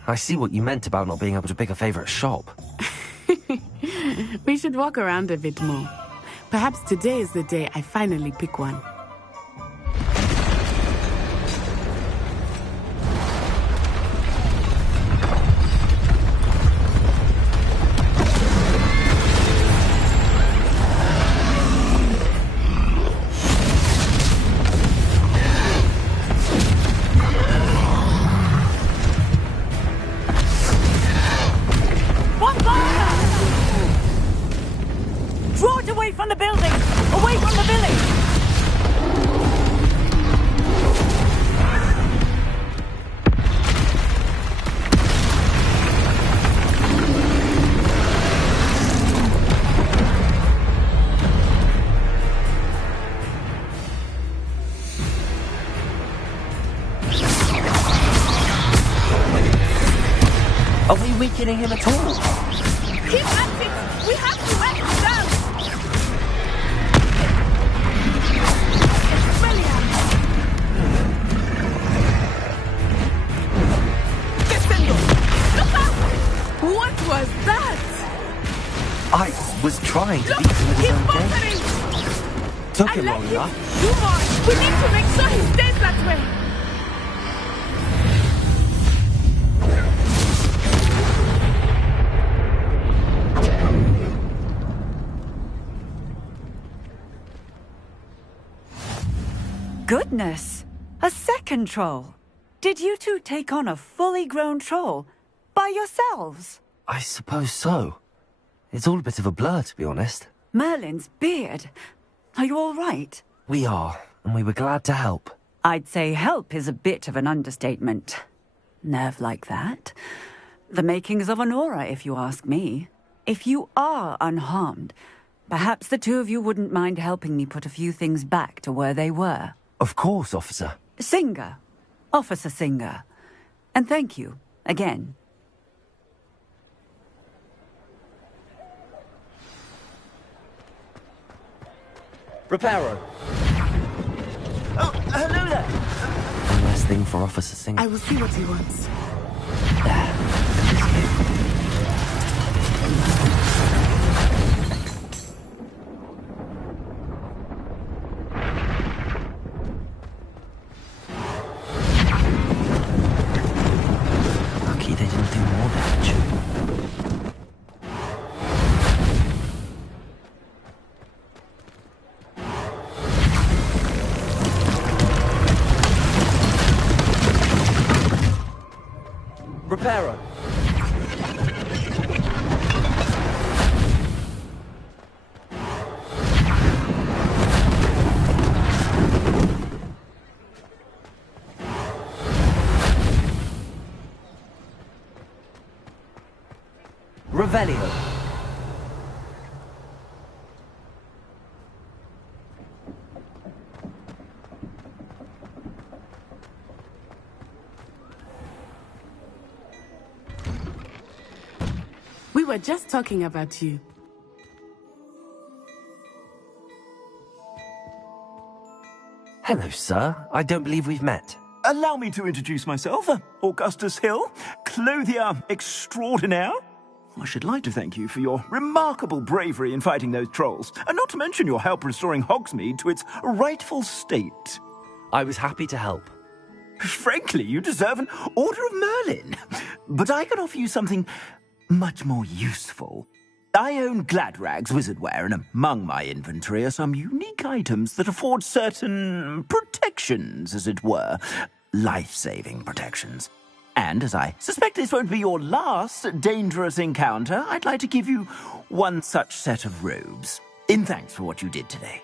I see what you meant about not being able to pick a favorite shop. We should walk around a bit more. Perhaps today is the day I finally pick one. Are we weakening him at all? Keep at it! We have to let him down! It's brilliant! Descendo! Look out! What was that? I was trying to beat him with his own game. Took him long enough. Do more! We need to make sure he stays that way! Goodness! A second troll! Did you two take on a fully grown troll? By yourselves? I suppose so. It's all a bit of a blur, to be honest. Merlin's beard. Are you all right? We are, and we were glad to help. I'd say help is a bit of an understatement. Nerve like that. The makings of an aura, if you ask me. If you are unharmed, perhaps the two of you wouldn't mind helping me put a few things back to where they were. Of course, officer. Singer. Officer Singer. And thank you, again. Reparo. Oh, hello there. One less thing for Officer Singer. I will see what he wants. Lucky they didn't do more damage. Reparo. Revelio. We were just talking about you. Hello, sir. I don't believe we've met. Allow me to introduce myself, Augustus Hill, clothier extraordinaire. I should like to thank you for your remarkable bravery in fighting those trolls, and not to mention your help restoring Hogsmeade to its rightful state. I was happy to help. Frankly, you deserve an Order of Merlin. But I can offer you something much more useful. I own Gladrag's wizardware, and among my inventory are some unique items that afford certain protections, as it were. Life-saving protections. And as I suspect this won't be your last dangerous encounter, I'd like to give you one such set of robes, in thanks for what you did today.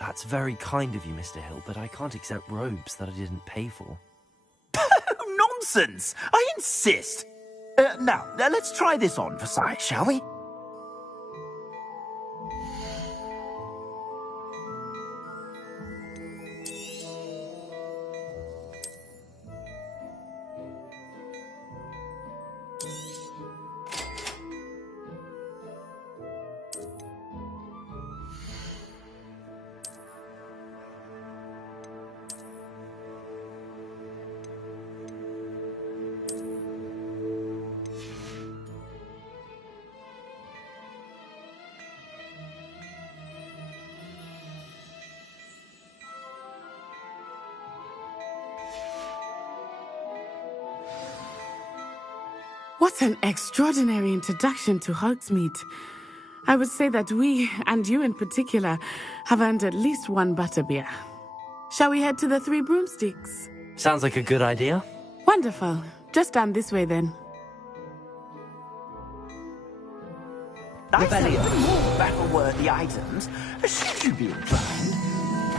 That's very kind of you, Mr. Hill, but I can't accept robes that I didn't pay for. Nonsense! I insist! Now, let's try this on for size, shall we? What an extraordinary introduction to Hogsmeade. I would say that we, and you in particular, have earned at least one butterbeer. Shall we head to the Three Broomsticks? Sounds like a good idea. Wonderful. Just down this way then. I sell even more battle-worthy items, should you be inclined.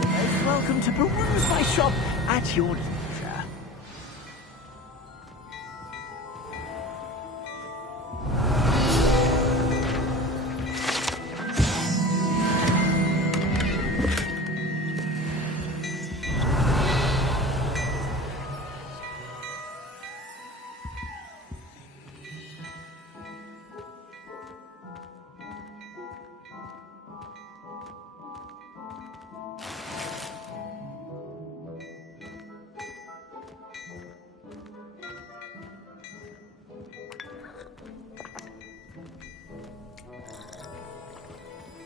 Most welcome to peruse my shop at your leisure.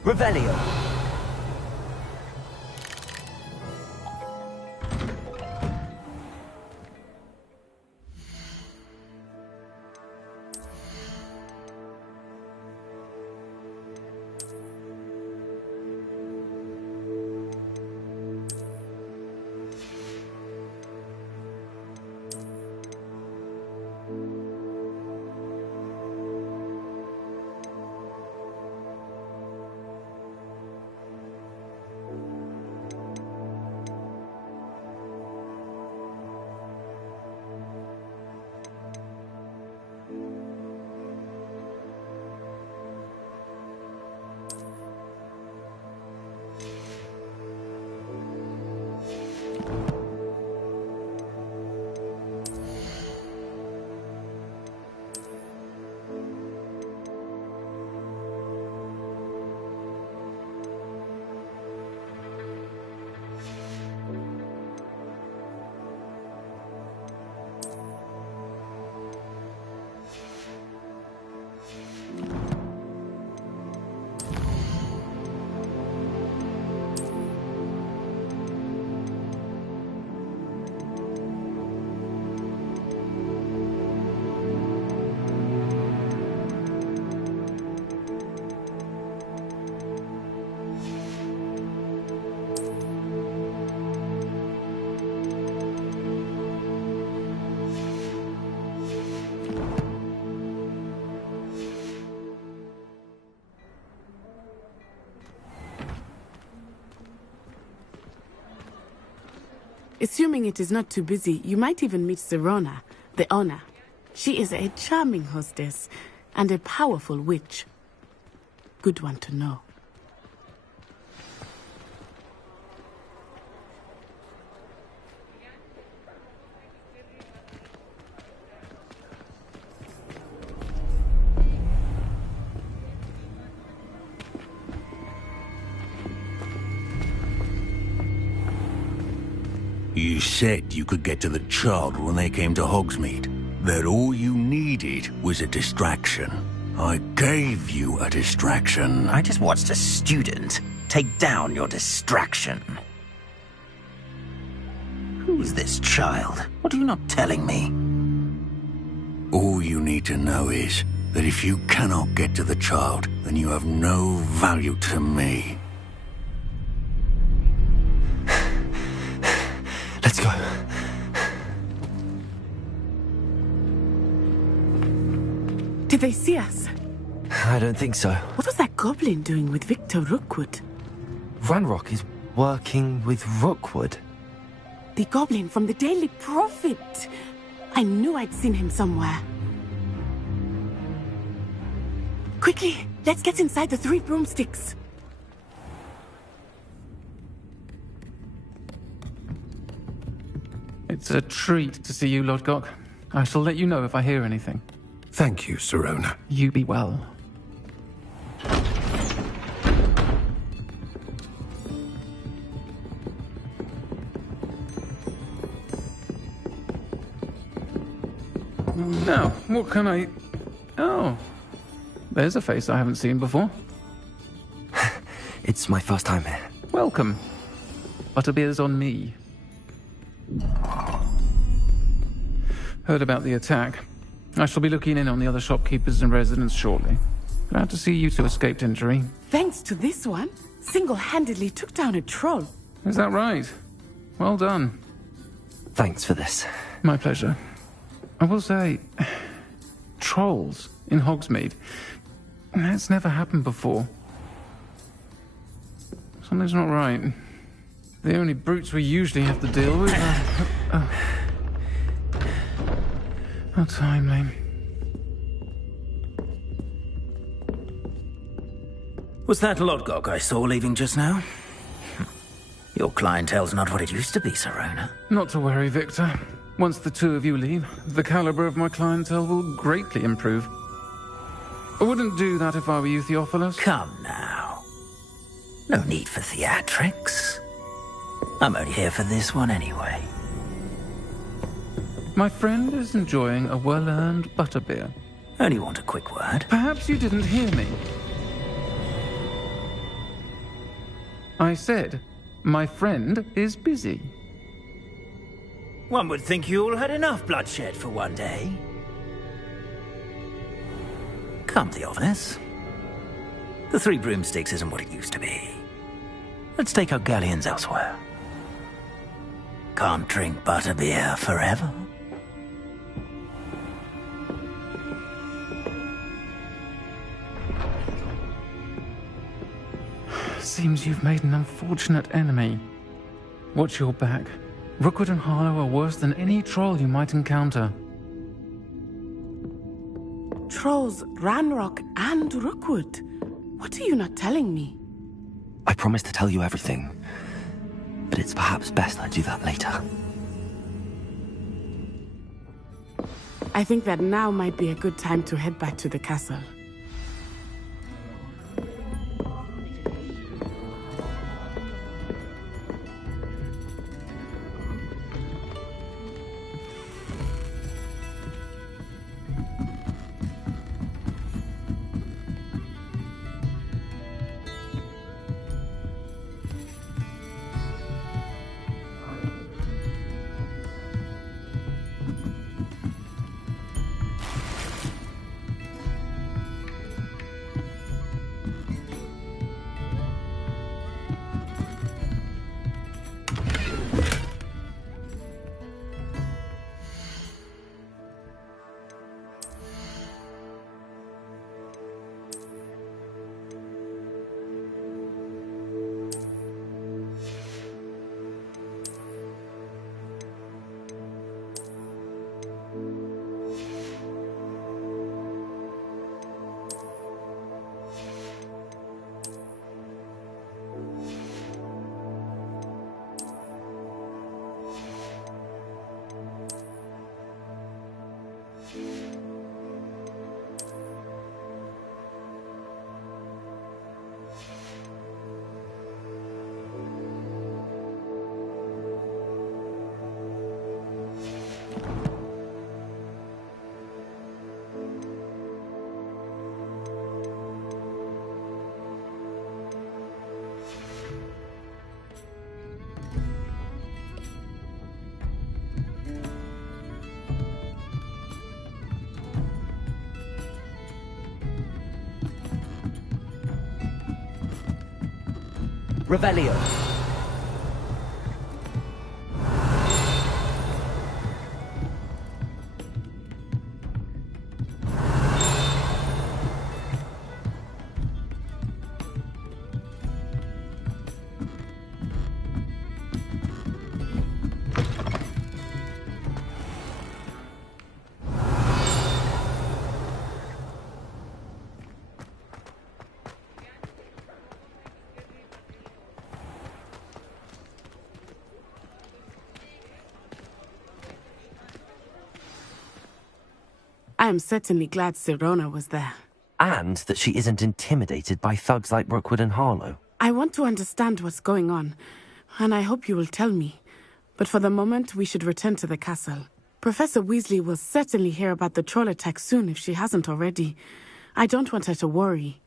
Revelio. Assuming it is not too busy, you might even meet Sirona, the owner. She is a charming hostess and a powerful witch. Good one to know. You said you could get to the child when they came to Hogsmeade. That all you needed was a distraction. I gave you a distraction. I just watched a student take down your distraction. Who is this child? What are you not telling me? All you need to know is that if you cannot get to the child, then you have no value to me. Let's go. Did they see us? I don't think so. What was that goblin doing with Victor Rookwood? Ranrock is working with Rookwood. The goblin from the Daily Prophet. I knew I'd seen him somewhere. Quickly, let's get inside the Three Broomsticks. It's a treat to see you, Lodgok. I shall let you know if I hear anything. Thank you, Sirona. You be well. Now, what can I... Oh, there's a face I haven't seen before. It's my first time here. Welcome. Butterbeer's on me. Heard about the attack. I shall be looking in on the other shopkeepers and residents shortly. Glad to see you two escaped injury. Thanks to this one, single-handedly took down a troll. Is that right? Well done. Thanks for this. My pleasure. I will say, trolls in Hogsmeade. That's never happened before. Something's not right. The only brutes we usually have to deal with are... How timely. Was that Lodgok I saw leaving just now? Your clientele's not what it used to be, Serona. Not to worry, Victor. Once the two of you leave, the caliber of my clientele will greatly improve. I wouldn't do that if I were you, Theophilus. Come now. No need for theatrics. I'm only here for this one anyway. My friend is enjoying a well-earned butterbeer. Only want a quick word. Perhaps you didn't hear me. I said, my friend is busy. One would think you all had enough bloodshed for one day. Come, Theophilus. The Three Broomsticks isn't what it used to be. Let's take our galleons elsewhere. Can't drink butterbeer forever. Seems you've made an unfortunate enemy. Watch your back. Rookwood and Harlow are worse than any troll you might encounter. Trolls, Ranrock, and Rookwood. What are you not telling me? I promised to tell you everything, but it's perhaps best I do that later. I think that now might be a good time to head back to the castle. Revelio. I am certainly glad Serona was there. And that she isn't intimidated by thugs like Rookwood and Harlow. I want to understand what's going on, and I hope you will tell me. But for the moment, we should return to the castle. Professor Weasley will certainly hear about the troll attack soon if she hasn't already. I don't want her to worry.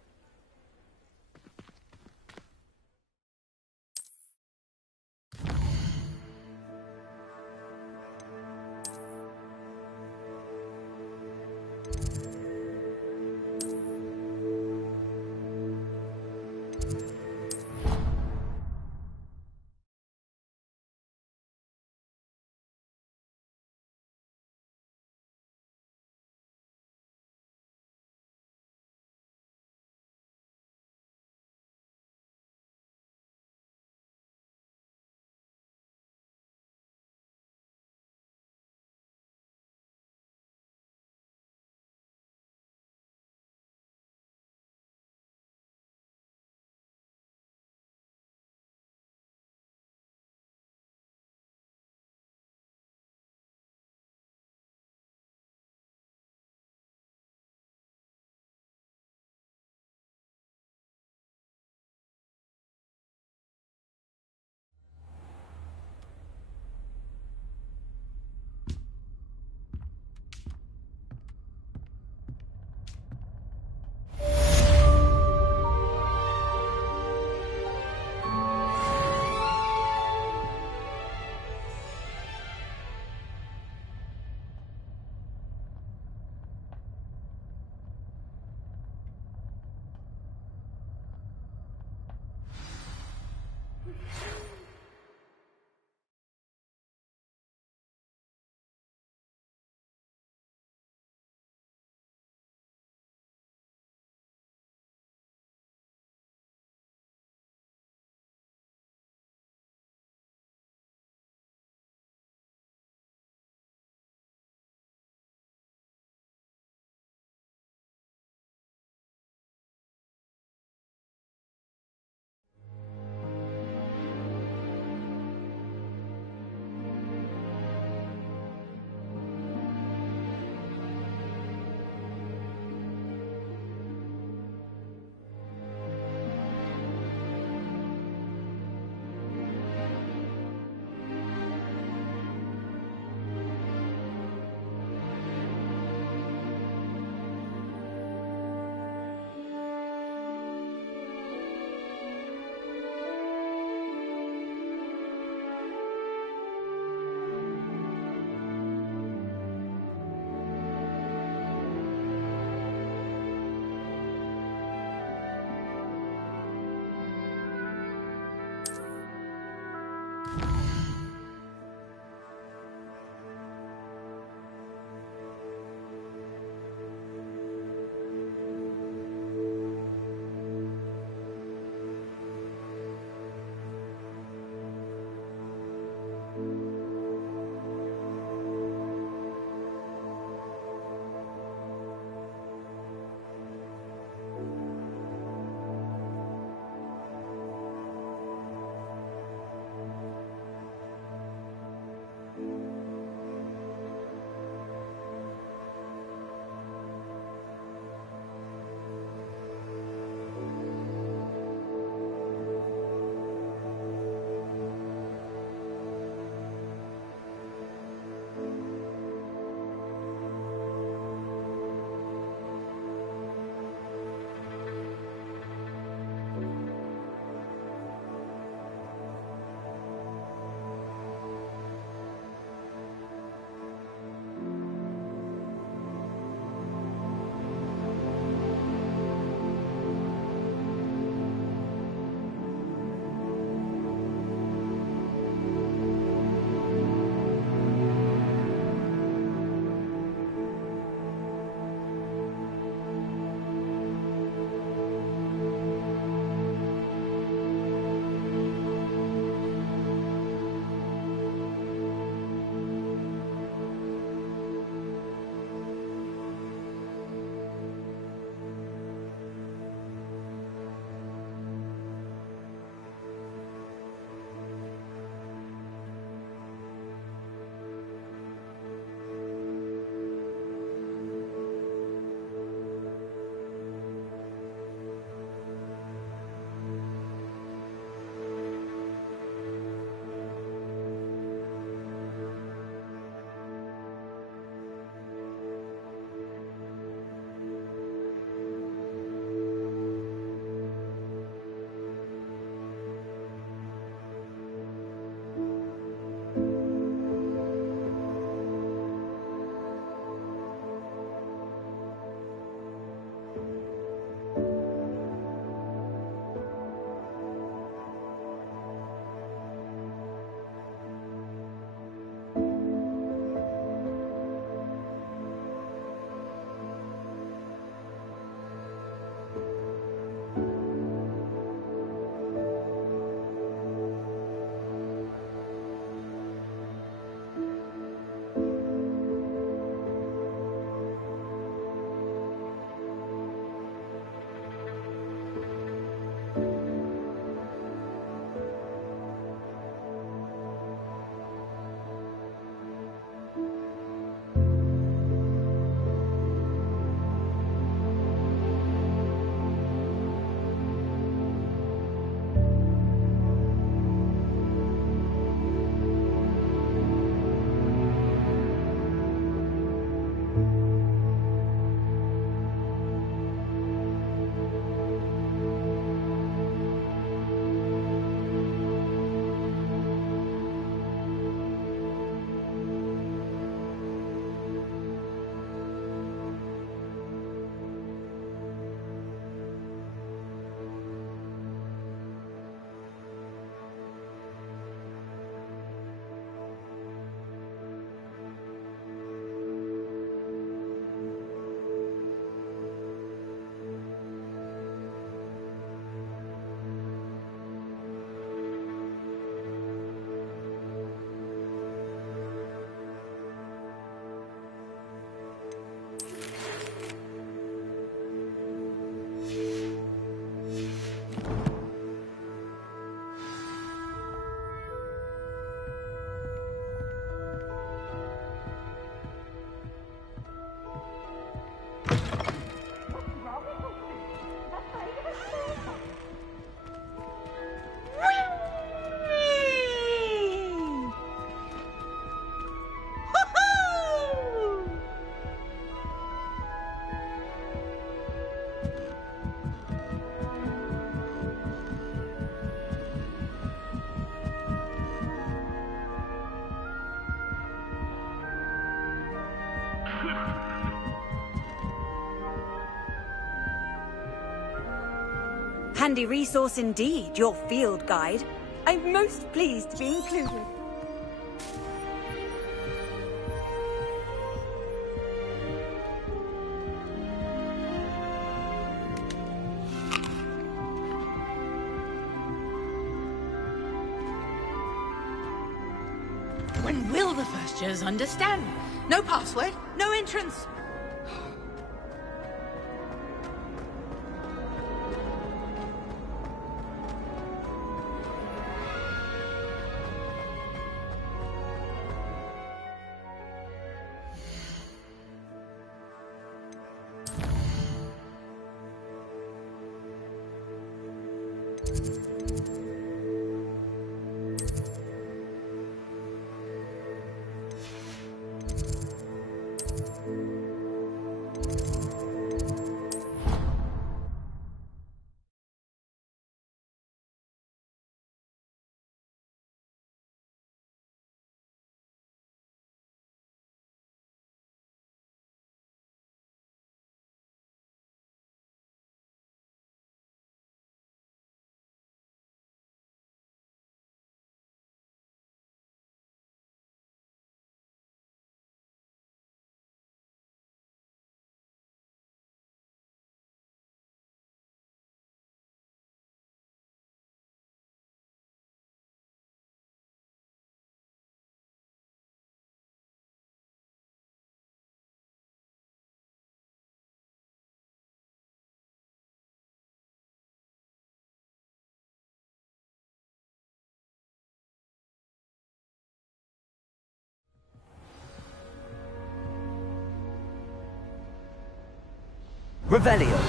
Handy resource indeed, your field guide. I'm most pleased to be included. When will the first years understand? No password, no entrance. Revelio.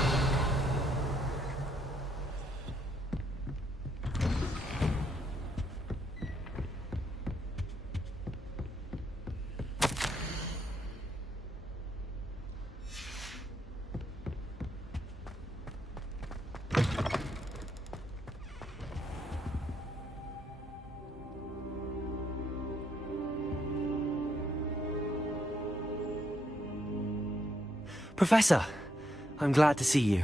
Professor, I'm glad to see you.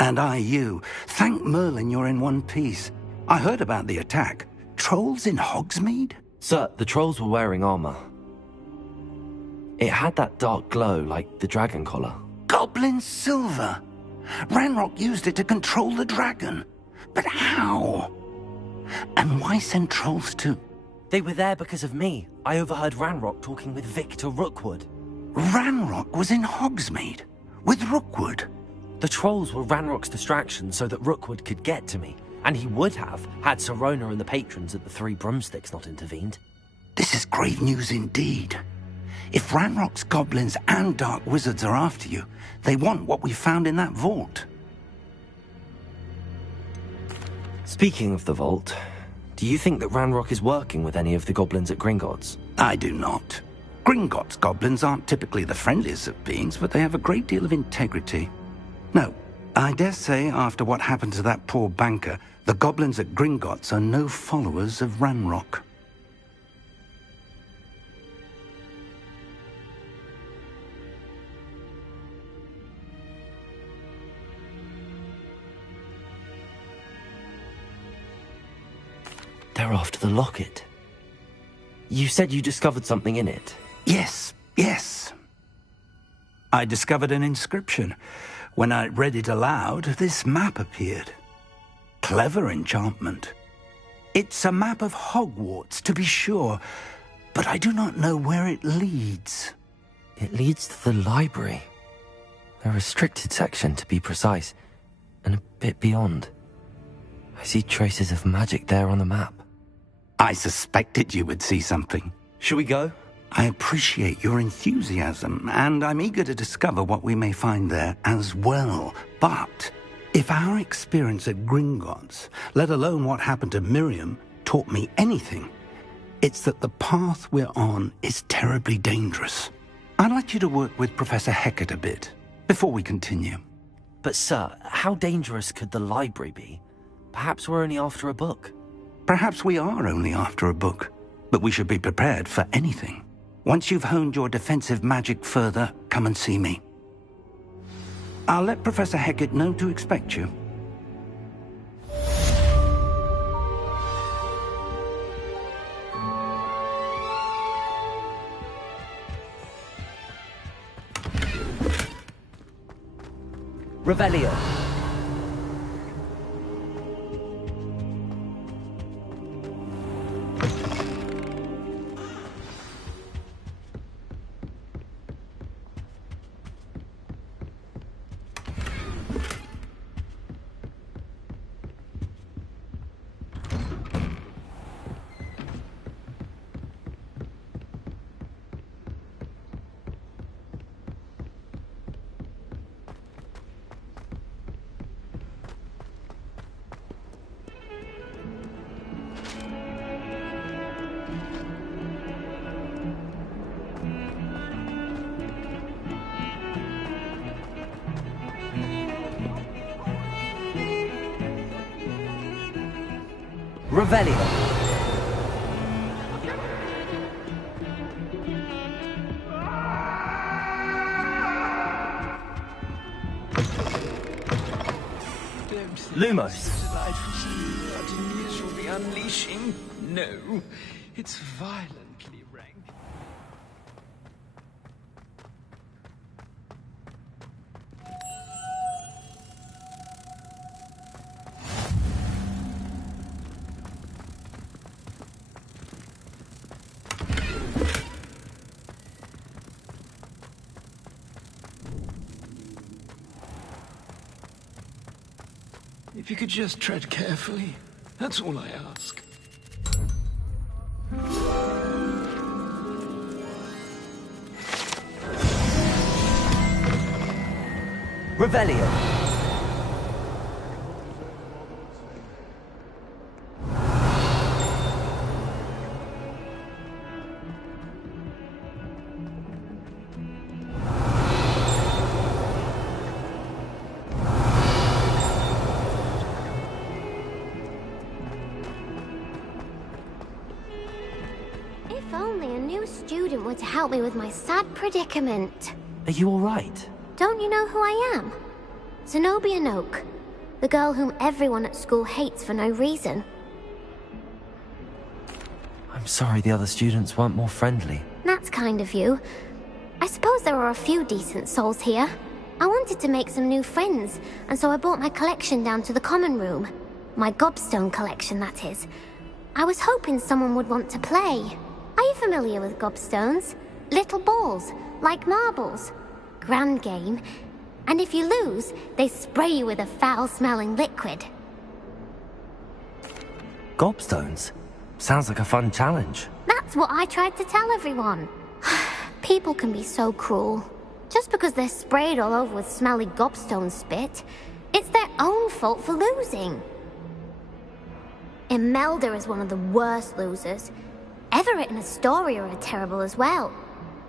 And I you. Thank Merlin you're in one piece. I heard about the attack. Trolls in Hogsmeade? Sir, the trolls were wearing armor. It had that dark glow like the dragon collar. Goblin silver! Ranrock used it to control the dragon. But how? And why send trolls too? They were there because of me. I overheard Ranrock talking with Victor Rookwood. Ranrock was in Hogsmeade? With Rookwood? The trolls were Ranrock's distraction so that Rookwood could get to me. And he would have, had Sirona and the patrons at the Three Broomsticks not intervened. This is grave news indeed. If Ranrock's goblins and dark wizards are after you, they want what we found in that vault. Speaking of the vault, do you think that Ranrock is working with any of the goblins at Gringotts? I do not. Gringotts goblins aren't typically the friendliest of beings, but they have a great deal of integrity. No, I dare say after what happened to that poor banker, the goblins at Gringotts are no followers of Ranrock. They're after the locket. You said you discovered something in it. Yes, yes. I discovered an inscription. When I read it aloud, this map appeared. Clever enchantment. It's a map of Hogwarts, to be sure, but I do not know where it leads. It leads to the library. A restricted section, to be precise, and a bit beyond. I see traces of magic there on the map. I suspected you would see something. Shall we go? I appreciate your enthusiasm, and I'm eager to discover what we may find there as well. But if our experience at Gringotts, let alone what happened to Miriam, taught me anything, it's that the path we're on is terribly dangerous. I'd like you to work with Professor Hecat a bit before we continue. But sir, how dangerous could the library be? Perhaps we're only after a book. Perhaps we are only after a book, but we should be prepared for anything. Once you've honed your defensive magic further, come and see me. I'll let Professor Hecat know to expect you. Revelio. Revelio. Lumos. Shall be unleashing? No, it's violently rank. If you could just tread carefully, that's all I ask. Revelio. If only a new student were to help me with my sad predicament. Are you all right? Don't you know who I am? Zenobia Noak, the girl whom everyone at school hates for no reason. I'm sorry the other students weren't more friendly. That's kind of you. I suppose there are a few decent souls here. I wanted to make some new friends, and so I brought my collection down to the common room. My gobstone collection, that is. I was hoping someone would want to play. Are you familiar with gobstones? Little balls, like marbles. Grand game. And if you lose, they spray you with a foul-smelling liquid. Gobstones? Sounds like a fun challenge. That's what I tried to tell everyone. People can be so cruel. Just because they're sprayed all over with smelly gobstone spit, it's their own fault for losing. Imelda is one of the worst losers. Everett and Astoria are terrible as well.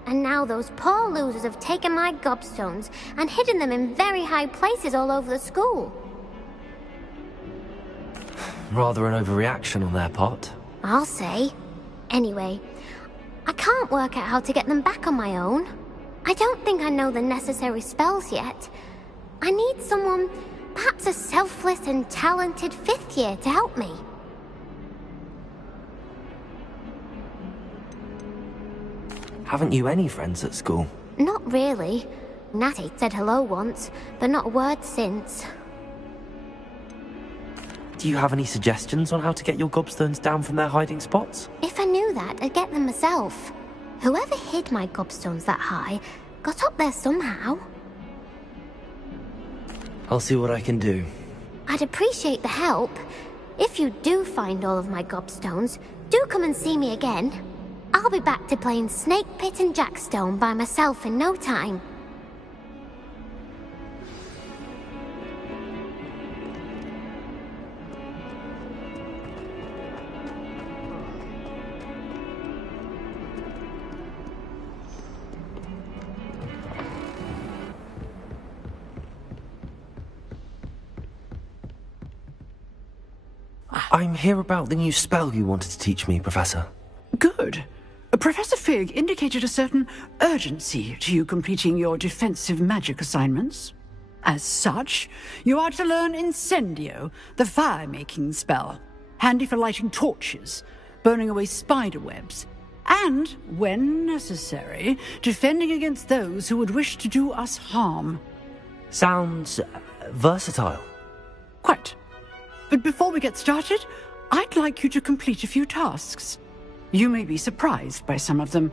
And now those poor losers have taken my gobstones and hidden them in very high places all over the school. Rather an overreaction on their part. I'll say. Anyway, I can't work out how to get them back on my own. I don't think I know the necessary spells yet. I need someone, perhaps a selfless and talented 5th year to help me. Haven't you any friends at school? Not really. Natty said hello once, but not a word since. Do you have any suggestions on how to get your gobstones down from their hiding spots? If I knew that, I'd get them myself. Whoever hid my gobstones that high got up there somehow. I'll see what I can do. I'd appreciate the help. If you do find all of my gobstones, do come and see me again. I'll be back to playing Snake Pit and Jackstone by myself in no time. I'm here about the new spell you wanted to teach me, Professor. Good. Professor Fig indicated a certain urgency to you completing your defensive magic assignments. As such, you are to learn Incendio, the fire-making spell, handy for lighting torches, burning away spider webs, and, when necessary, defending against those who would wish to do us harm. Sounds versatile. Quite. But before we get started, I'd like you to complete a few tasks. You may be surprised by some of them.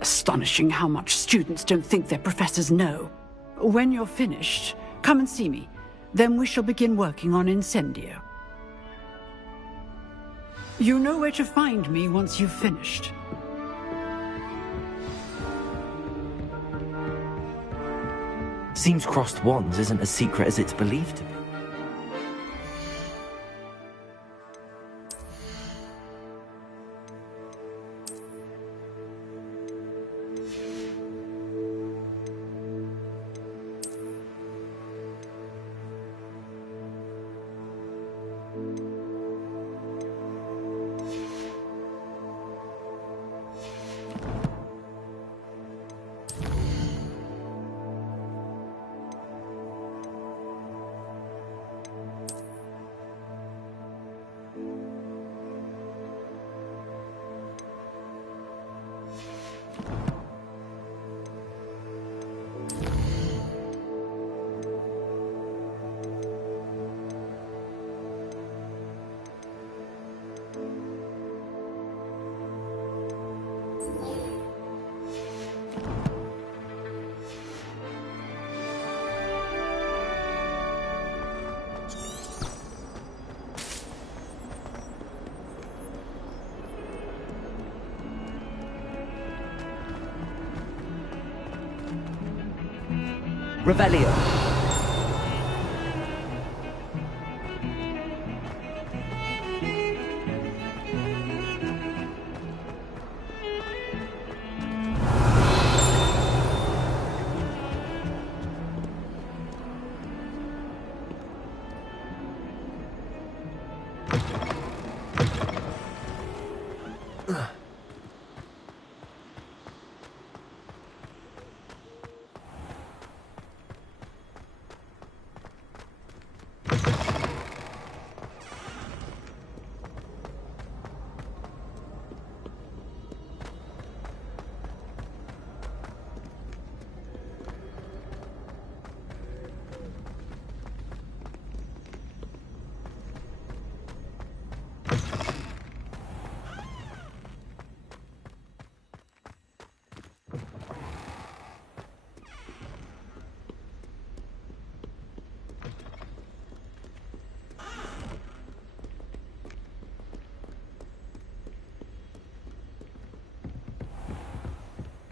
Astonishing how much students don't think their professors know. When you're finished, come and see me. Then we shall begin working on Incendio. You know where to find me once you've finished. Seems crossed wands isn't as secret as it's believed to be. Revelio.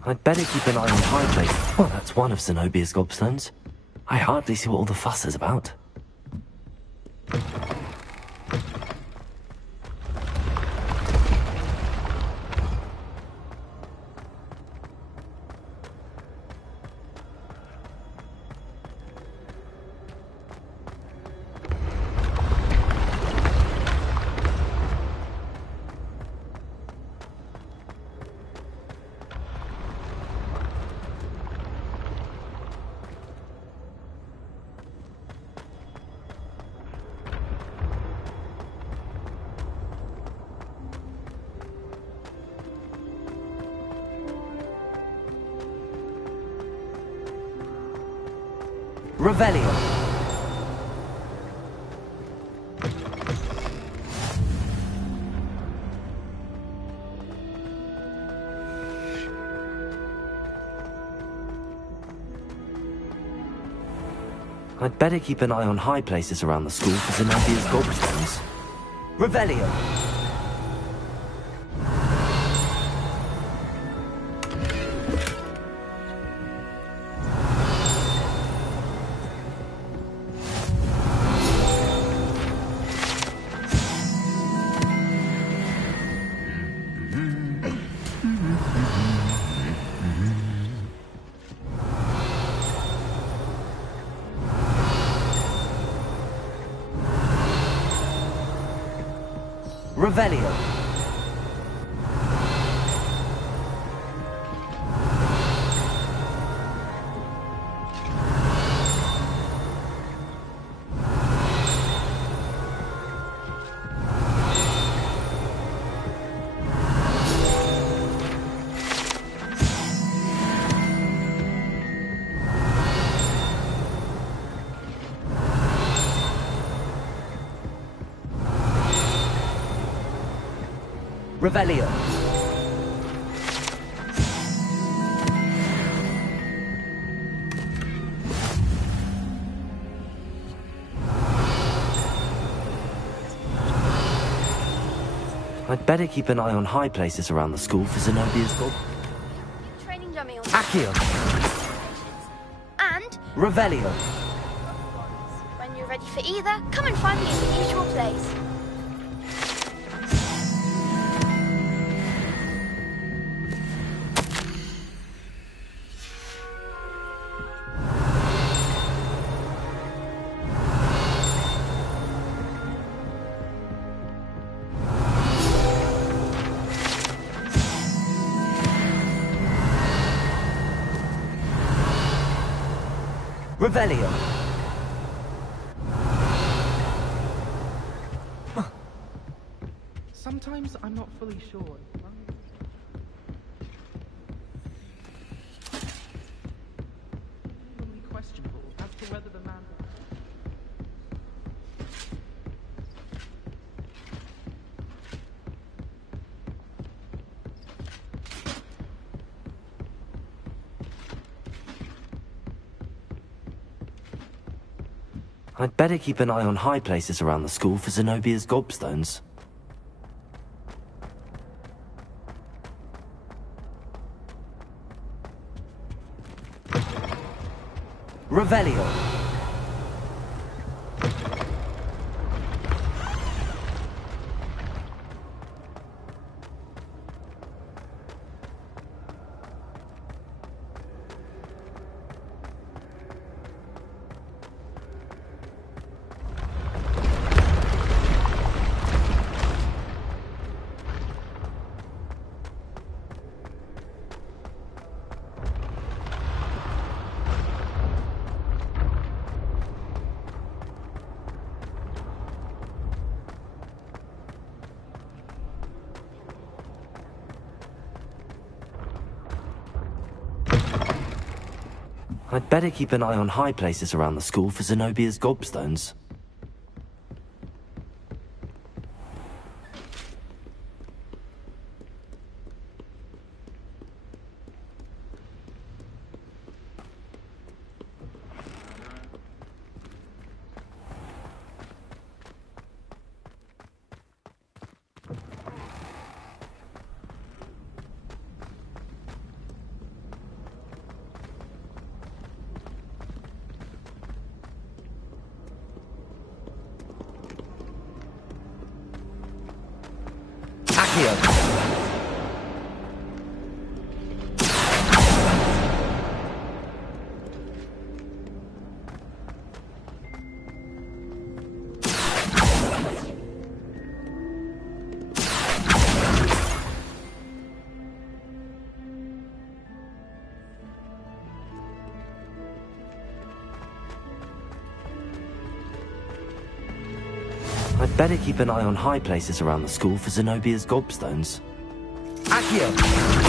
I'd better keep an eye on High Place. Well, that's one of Zenobia's gobstones. I hardly see what all the fuss is about. Revelio. I'd better keep an eye on high places around the school for Zenobia's gobstones. Revelio. Revelio. Revelio. I'd better keep an eye on high places around the school for Zenobia's gold. Training dummy on Accio. And Revelio. when you're ready for either, come and find me in the usual place. Revelio. Sometimes I'm not fully sure. Questionable as to whether the man. I'd better keep an eye on high places around the school for Zenobia's gobstones. Revelio. I'd better keep an eye on high places around the school for Zenobia's gobstones. I'd better keep an eye on high places around the school for Zenobia's gobstones. Accio.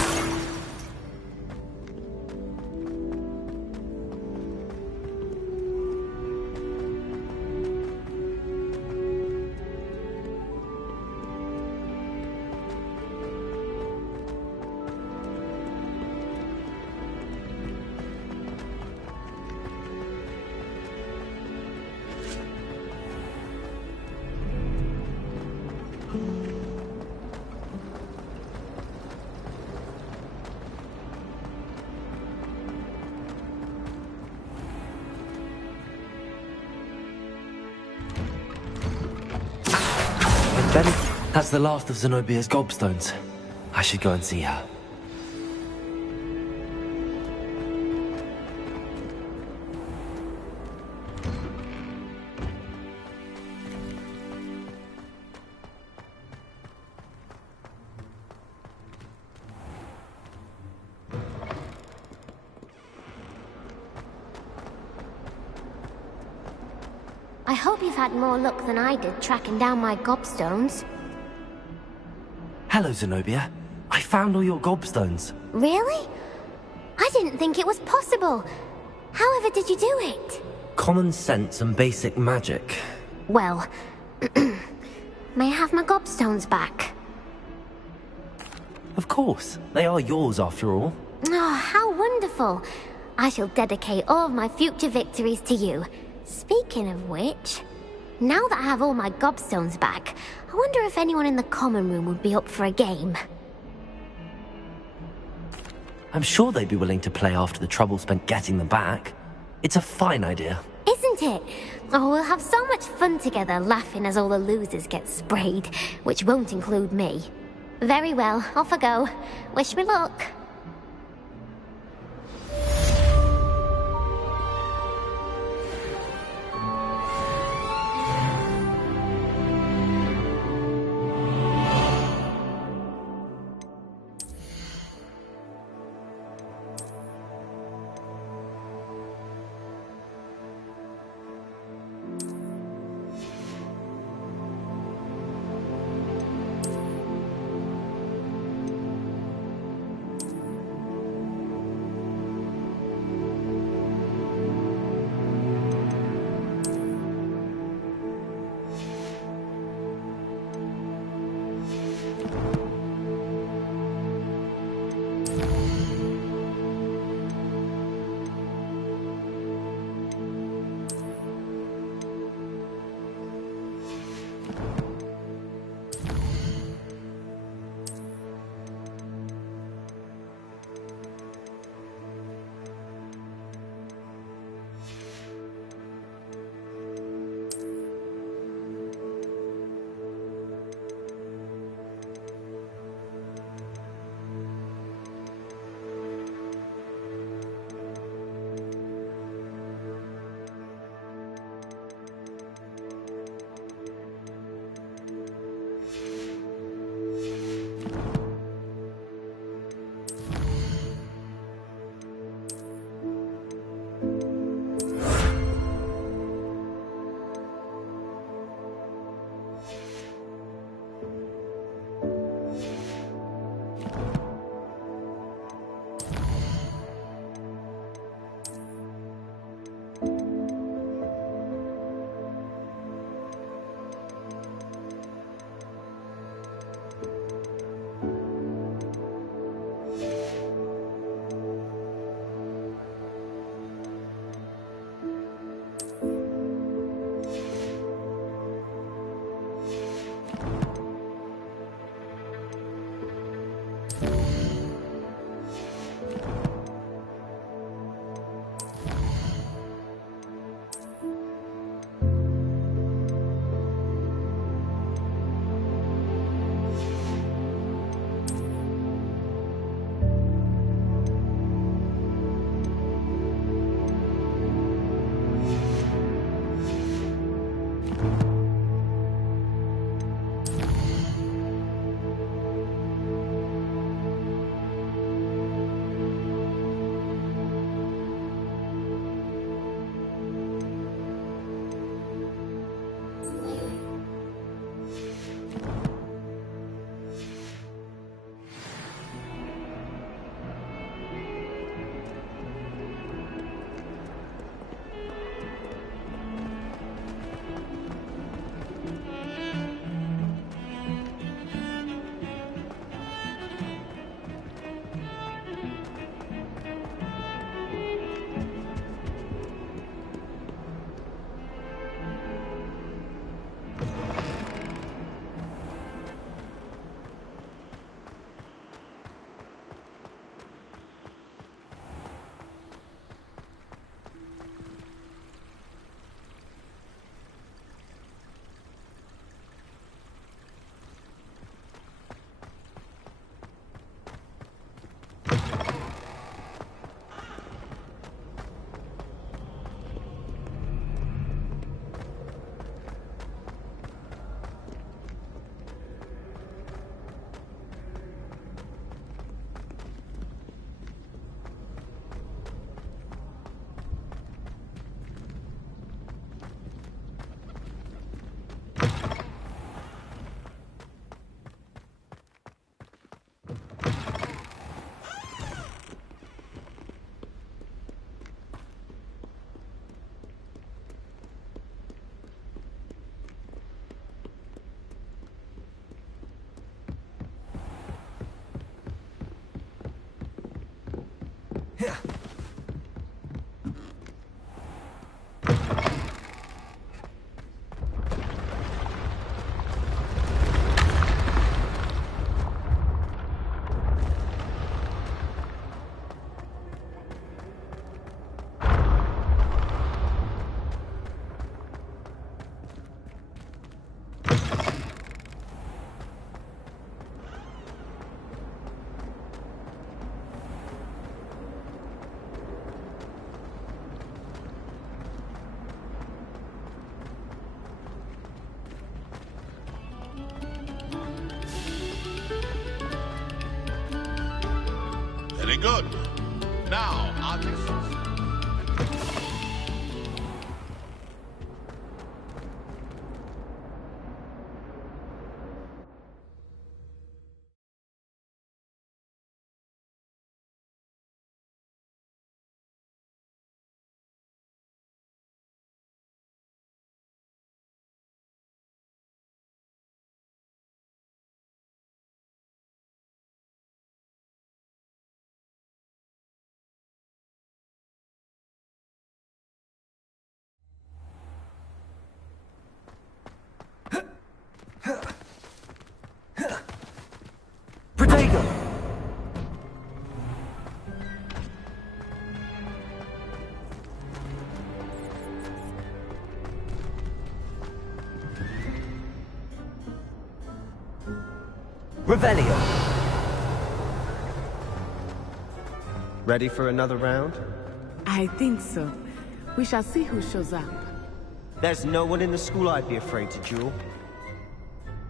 That's the last of Zenobia's gobstones. I should go and see her. I hope you've had more luck than I did tracking down my gobstones. Hello, Zenobia. I found all your gobstones. Really? I didn't think it was possible. However did you do it? Common sense and basic magic. Well, may I have my gobstones back? Of course. They are yours after all. Oh, how wonderful. I shall dedicate all of my future victories to you. Speaking of which, now that I have all my gobstones back, I wonder if anyone in the common room would be up for a game. I'm sure they'd be willing to play after the trouble spent getting them back. It's a fine idea. Isn't it? Oh, we'll have so much fun together, laughing as all the losers get sprayed, which won't include me. Very well, off I go. Wish me luck. Very good. Now, artists. Protego! Revelio. Ready for another round? I think so. We shall see who shows up. There's no one in the school I'd be afraid to duel.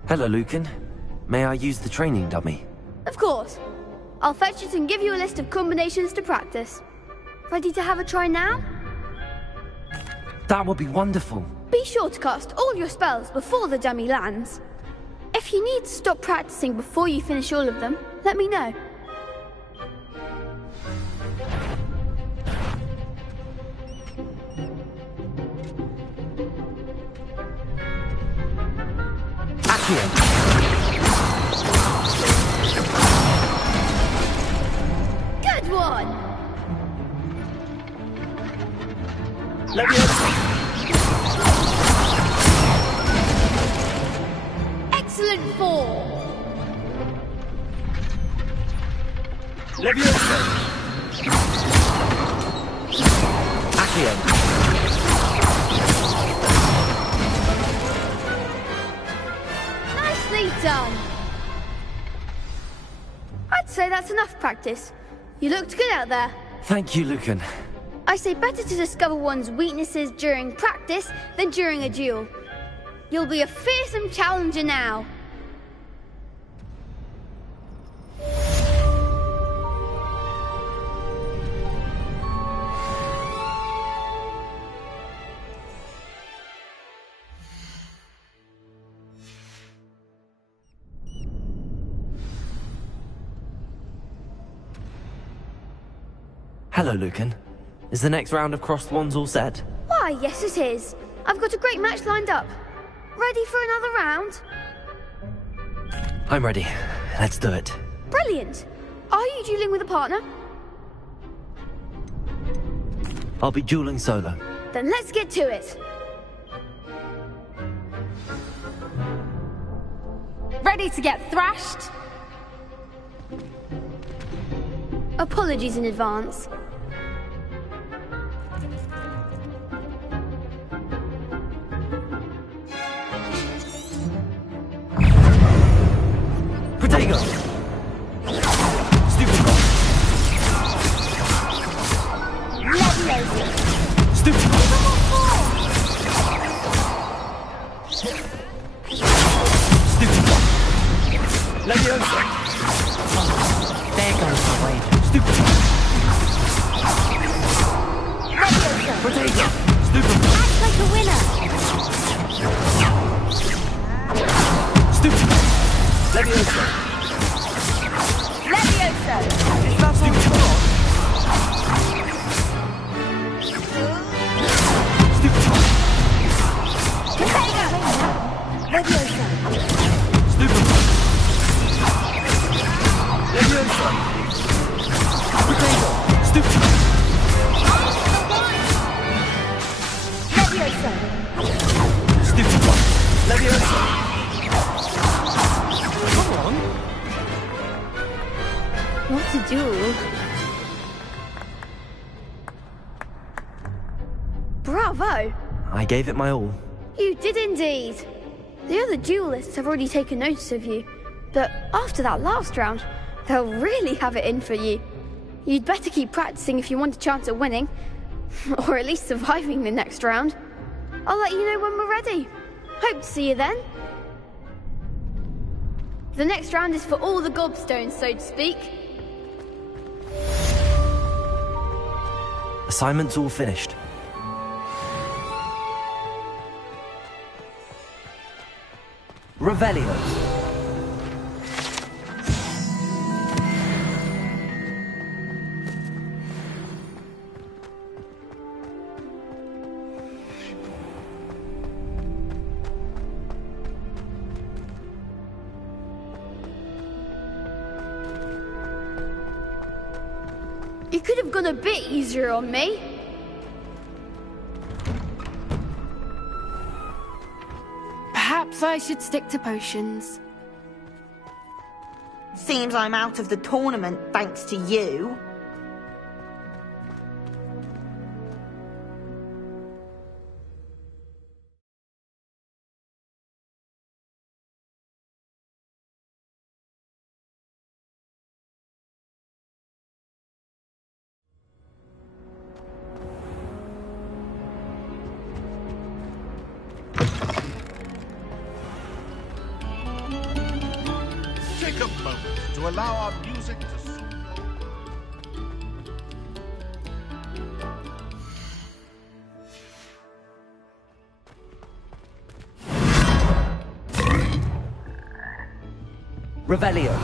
Hello, Lucan. May I use the training dummy? Of course. I'll fetch it and give you a list of combinations to practice. Ready to have a try now? That would be wonderful. Be sure to cast all your spells before the dummy lands. If you need to stop practicing before you finish all of them, let me know. Good one! Excellent form! Nicely done! I'd say that's enough practice. You looked good out there. Thank you, Lucan. I say better to discover one's weaknesses during practice than during a duel. You'll be a fearsome challenger now. Hello, Lucan. Is the next round of Crossed Wands all set? Why, yes it is. I've got a great match lined up. Ready for another round? I'm ready. Let's do it. Brilliant. Are you dueling with a partner? I'll be dueling solo. Then let's get to it. Ready to get thrashed? Apologies in advance. Protego! Stupid ball. Stupid ball. Stupid ball. Leviosa. There goes my way. Stupid ball. Protego. Stupid ball. Act like a winner. Stupid ball. Leviosa. Leviosa. Is that stupid ball? Stupid ball. Protego. Leviosa. Stupid ball. Leviosa. Protego. Stupid ball. Leviosa. Stupid ball. Leviosa. What to do? Bravo! I gave it my all. You did indeed. The other duelists have already taken notice of you, but after that last round, they'll really have it in for you. You'd better keep practicing if you want a chance at winning, or at least surviving the next round. I'll let you know when we're ready. Hope to see you then. The next round is for all the gobstones, so to speak. Assignment's all finished. Revelio. You could have gone a bit easier on me. Perhaps I should stick to potions. Seems I'm out of the tournament thanks to you. Take a moment to allow our music to soothe Revelio.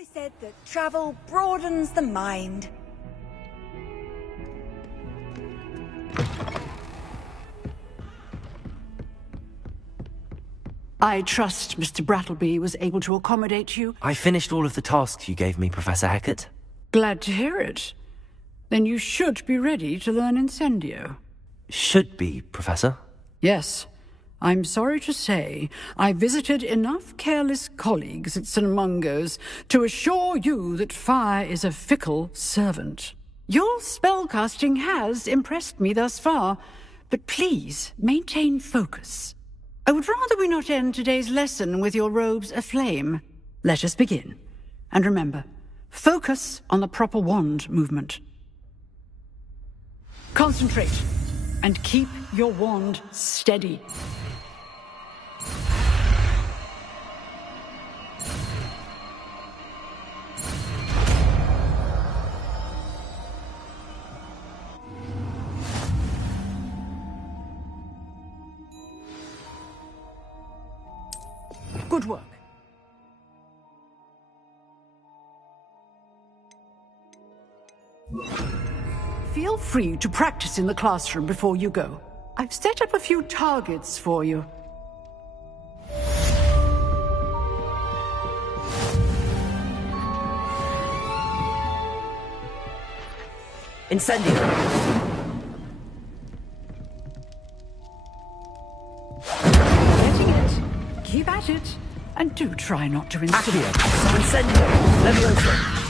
Always said that travel broadens the mind. I trust Mr. Brattleby was able to accommodate you. I finished all of the tasks you gave me, Professor Hackett. Glad to hear it. Then you should be ready to learn Incendio. Should be, Professor. Yes. I'm sorry to say, I visited enough careless colleagues at St. Mungo's to assure you that fire is a fickle servant. Your spellcasting has impressed me thus far, but please maintain focus. I would rather we not end today's lesson with your robes aflame. Let us begin. And remember, focus on the proper wand movement. Concentrate, and keep your wand steady. Good work. Feel free to practice in the classroom before you go. I've set up a few targets for you. Incendio. Getting it. Keep at it. And do try not to Accio. Incendio. Levioso.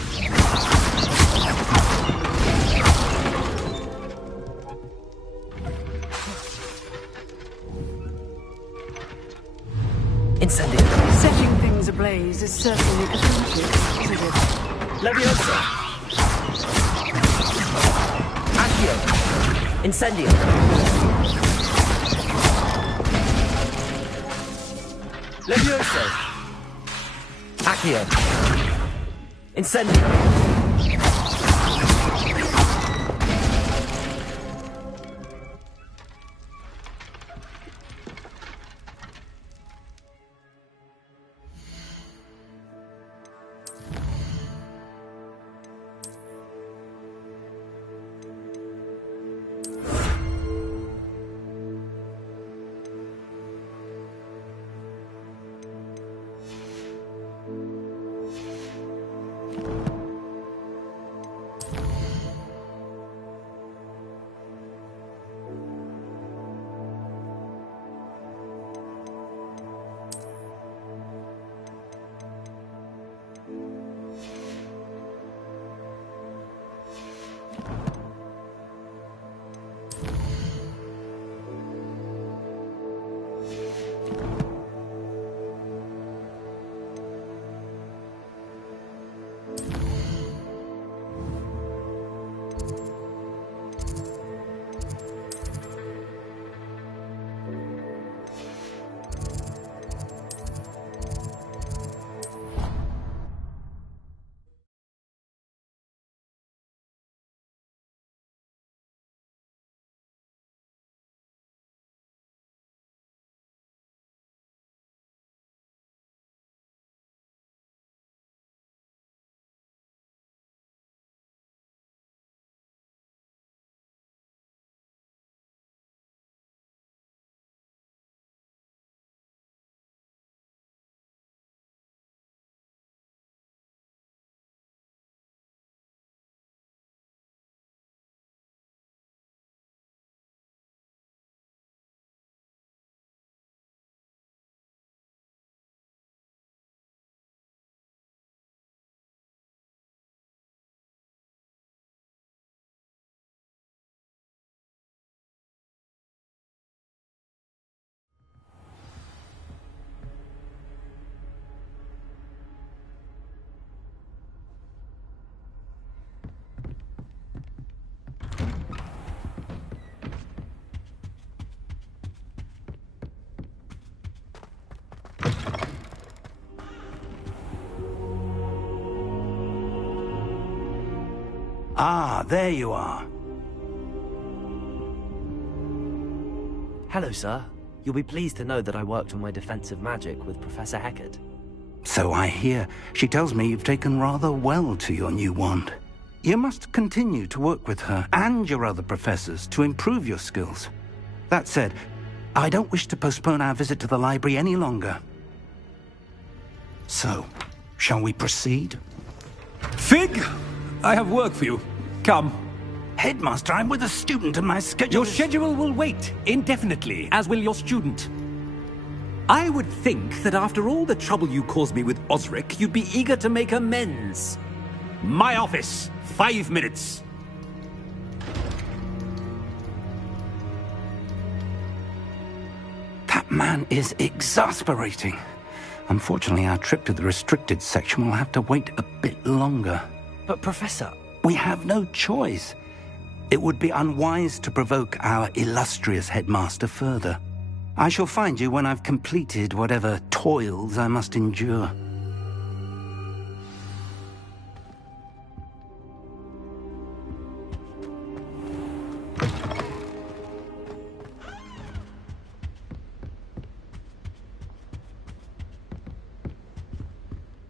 Incendio. Setting things ablaze is certainly effective, isn't it? Levioso. Accio. Incendio. Levioso. Accio. Incendio. Ah, there you are. Hello, sir. You'll be pleased to know that I worked on my defensive magic with Professor Heckard. So I hear. She tells me you've taken rather well to your new wand. You must continue to work with her and your other professors to improve your skills. That said, I don't wish to postpone our visit to the library any longer. So, shall we proceed? Fig, I have work for you. Come. Headmaster, I'm with a student and my schedule Your schedule will wait indefinitely, as will your student. I would think that after all the trouble you caused me with Osric, you'd be eager to make amends. My office, 5 minutes. That man is exasperating. Unfortunately, our trip to the restricted section will have to wait a bit longer. But Professor... We have no choice. It would be unwise to provoke our illustrious headmaster further. I shall find you when I've completed whatever toils I must endure.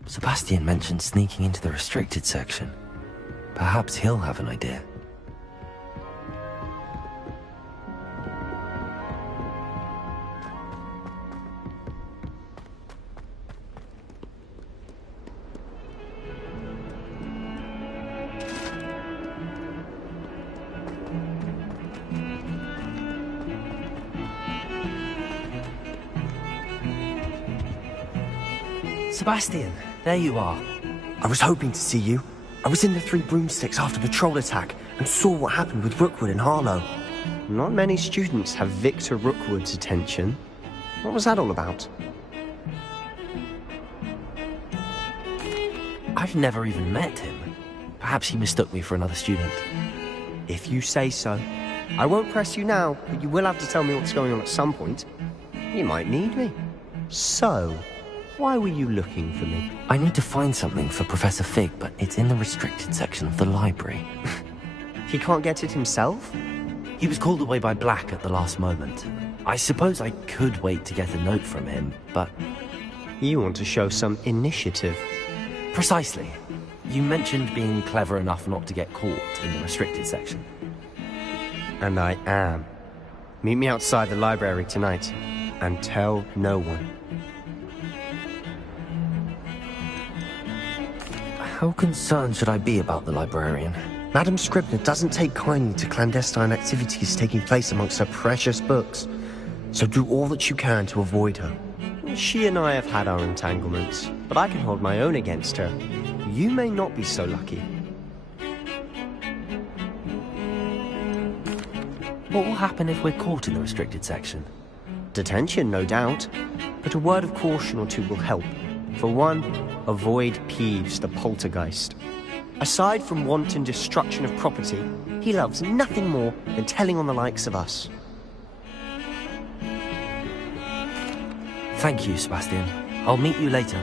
Sebastian mentioned sneaking into the restricted section. Perhaps he'll have an idea. Sebastian, there you are. I was hoping to see you. I was in the Three Broomsticks after the troll attack and saw what happened with Rookwood and Harlow. Not many students have Victor Rookwood's attention. What was that all about? I've never even met him. Perhaps he mistook me for another student. If you say so. I won't press you now, but you will have to tell me what's going on at some point. You might need me. So, why were you looking for me? I need to find something for Professor Fig, but it's in the restricted section of the library. He can't get it himself? He was called away by Black at the last moment. I suppose I could wait to get a note from him, but... You want to show some initiative. Precisely. You mentioned being clever enough not to get caught in the restricted section. And I am. Meet me outside the library tonight, and tell no one. How concerned should I be about the librarian? Madam Scribner doesn't take kindly to clandestine activities taking place amongst her precious books, so do all that you can to avoid her. She and I have had our entanglements, but I can hold my own against her. You may not be so lucky. What will happen if we're caught in the restricted section? Detention, no doubt, but a word of caution or two will help. For one, avoid Peeves, the poltergeist. Aside from wanton destruction of property, he loves nothing more than telling on the likes of us. Thank you, Sebastian. I'll meet you later.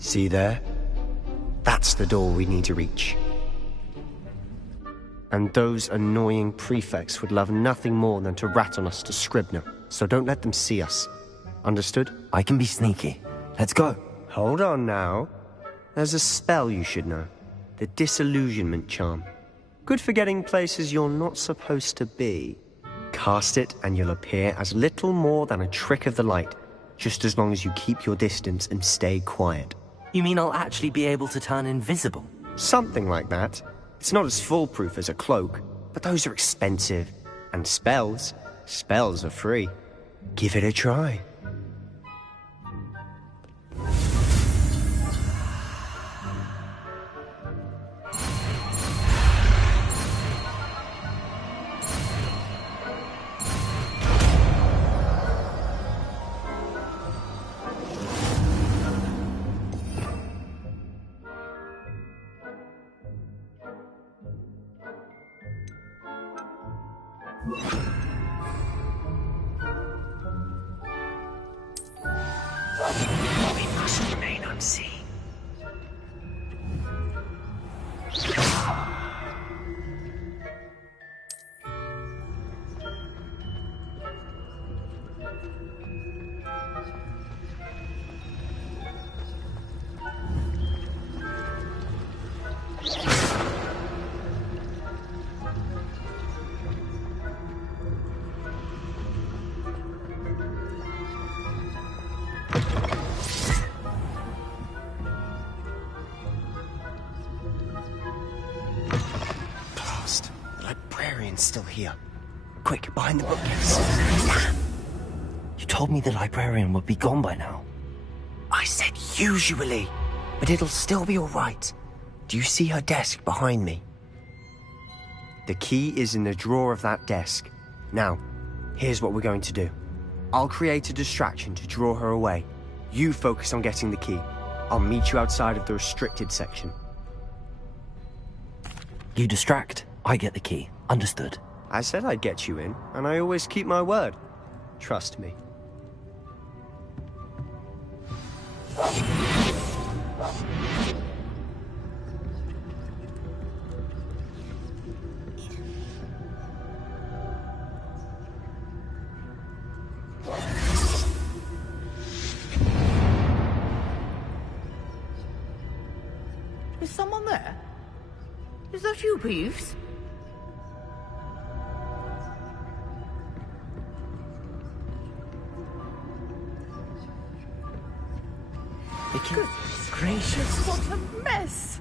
See there? That's the door we need to reach. And those annoying prefects would love nothing more than to rat on us to Scribner, so don't let them see us. Understood? I can be sneaky. Let's go. Hold on now. There's a spell you should know. The Disillusionment Charm. Good for getting places you're not supposed to be. Cast it and you'll appear as little more than a trick of the light, just as long as you keep your distance and stay quiet. You mean I'll actually be able to turn invisible? Something like that. It's not as foolproof as a cloak, but those are expensive. And spells are free. Give it a try. We must remain unseen. Merlin's still here. Quick, behind the bookcase. Damn. You told me the librarian would be gone by now. I said usually, but it'll still be all right. Do you see her desk behind me? The key is in the drawer of that desk. Now, here's what we're going to do. I'll create a distraction to draw her away. You focus on getting the key. I'll meet you outside of the restricted section. You distract, I get the key. Understood. I said I'd get you in, and I always keep my word. Trust me. Is someone there? Is that you, Peeves? Goodness gracious, what a mess!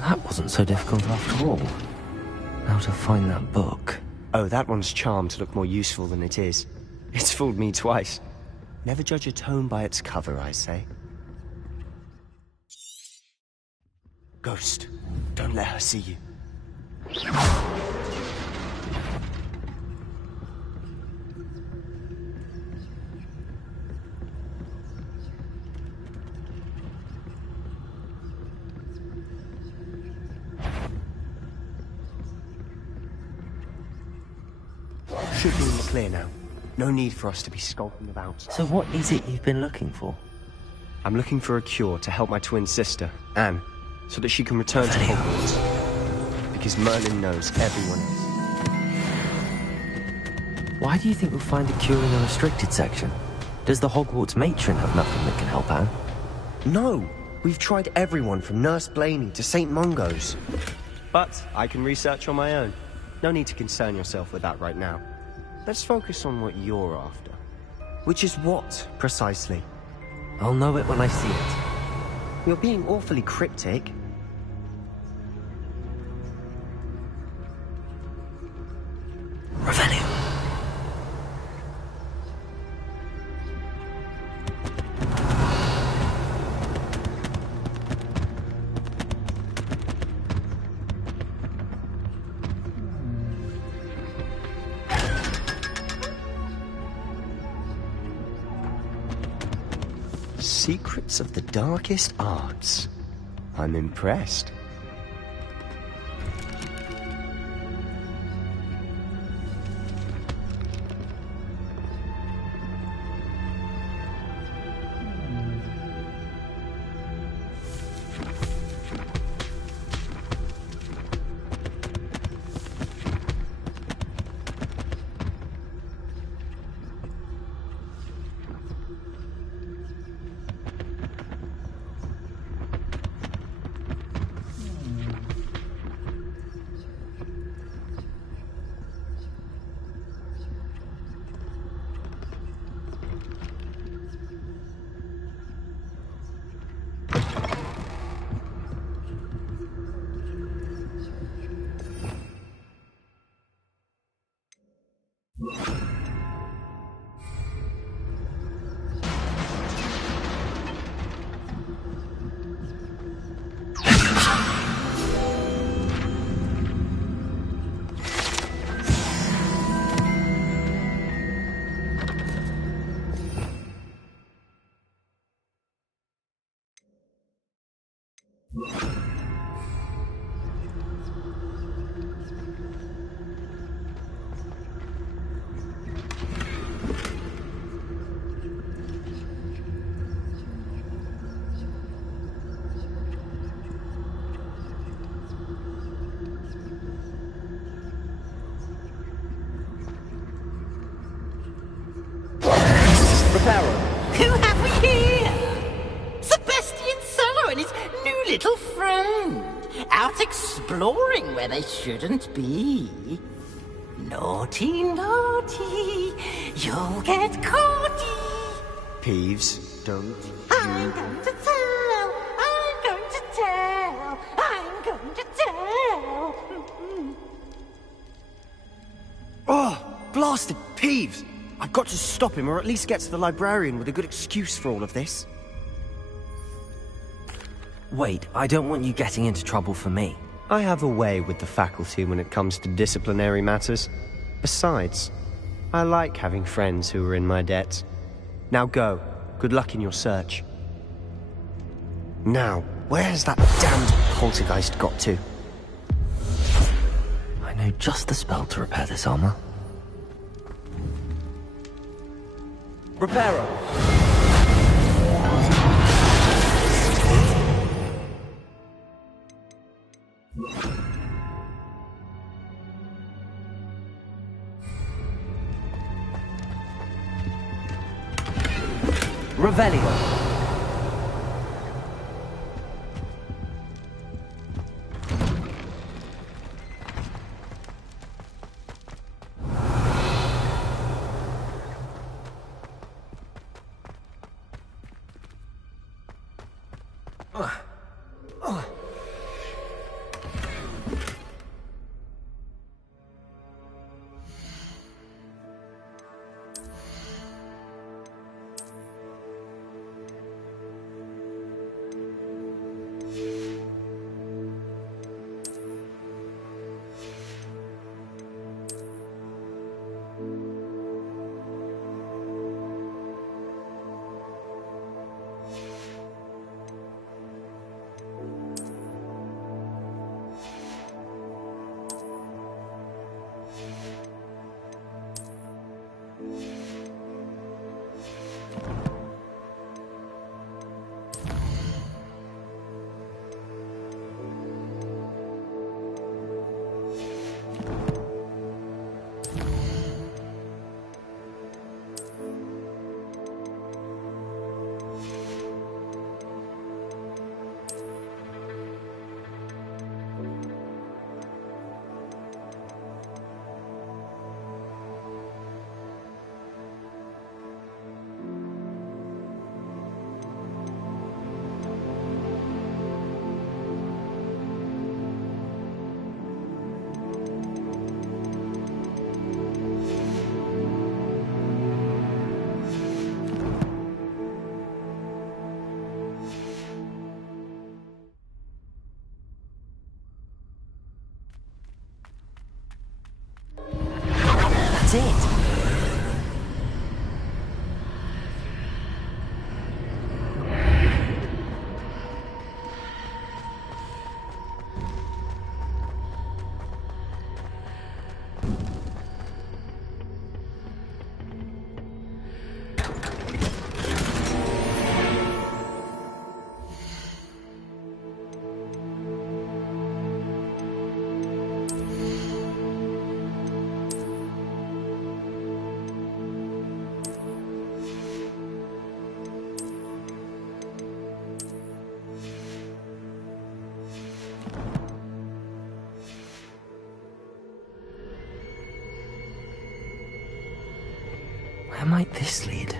That wasn't so difficult after all. Now to find that book. Oh, that one's charmed to look more useful than it is. It's fooled me twice. Never judge a tome by its cover, I say. Ghost, don't let her see you. Should be in the clear now. No need for us to be skulking about. So what is it you've been looking for? I'm looking for a cure to help my twin sister, Anne, so that she can return to Hogwarts. Because Merlin knows everyone else. Why do you think we'll find a cure in the restricted section? Does the Hogwarts matron have nothing that can help Anne? No! We've tried everyone from Nurse Blaney to St. Mungo's. But I can research on my own. No need to concern yourself with that right now. Let's focus on what you're after. Which is what, precisely? I'll know it when I see it. You're being awfully cryptic. Revelio. Secrets of the darkest arts. I'm impressed. Who have we here? Sebastian Sallow and his new little friend. Out exploring where they shouldn't be. Naughty, naughty, you'll get caughty. Peeves, don't I'm going to tell, I'm going to tell, I'm going to tell. Oh, blasted Peeves! I've got to stop him, or at least get to the librarian with a good excuse for all of this. Wait, I don't want you getting into trouble for me. I have a way with the faculty when it comes to disciplinary matters. Besides, I like having friends who are in my debt. Now go. Good luck in your search. Now, where's that damned poltergeist got to? I know just the spell to repair this armor. Reparo! Revelio. That's it. Where might this lead?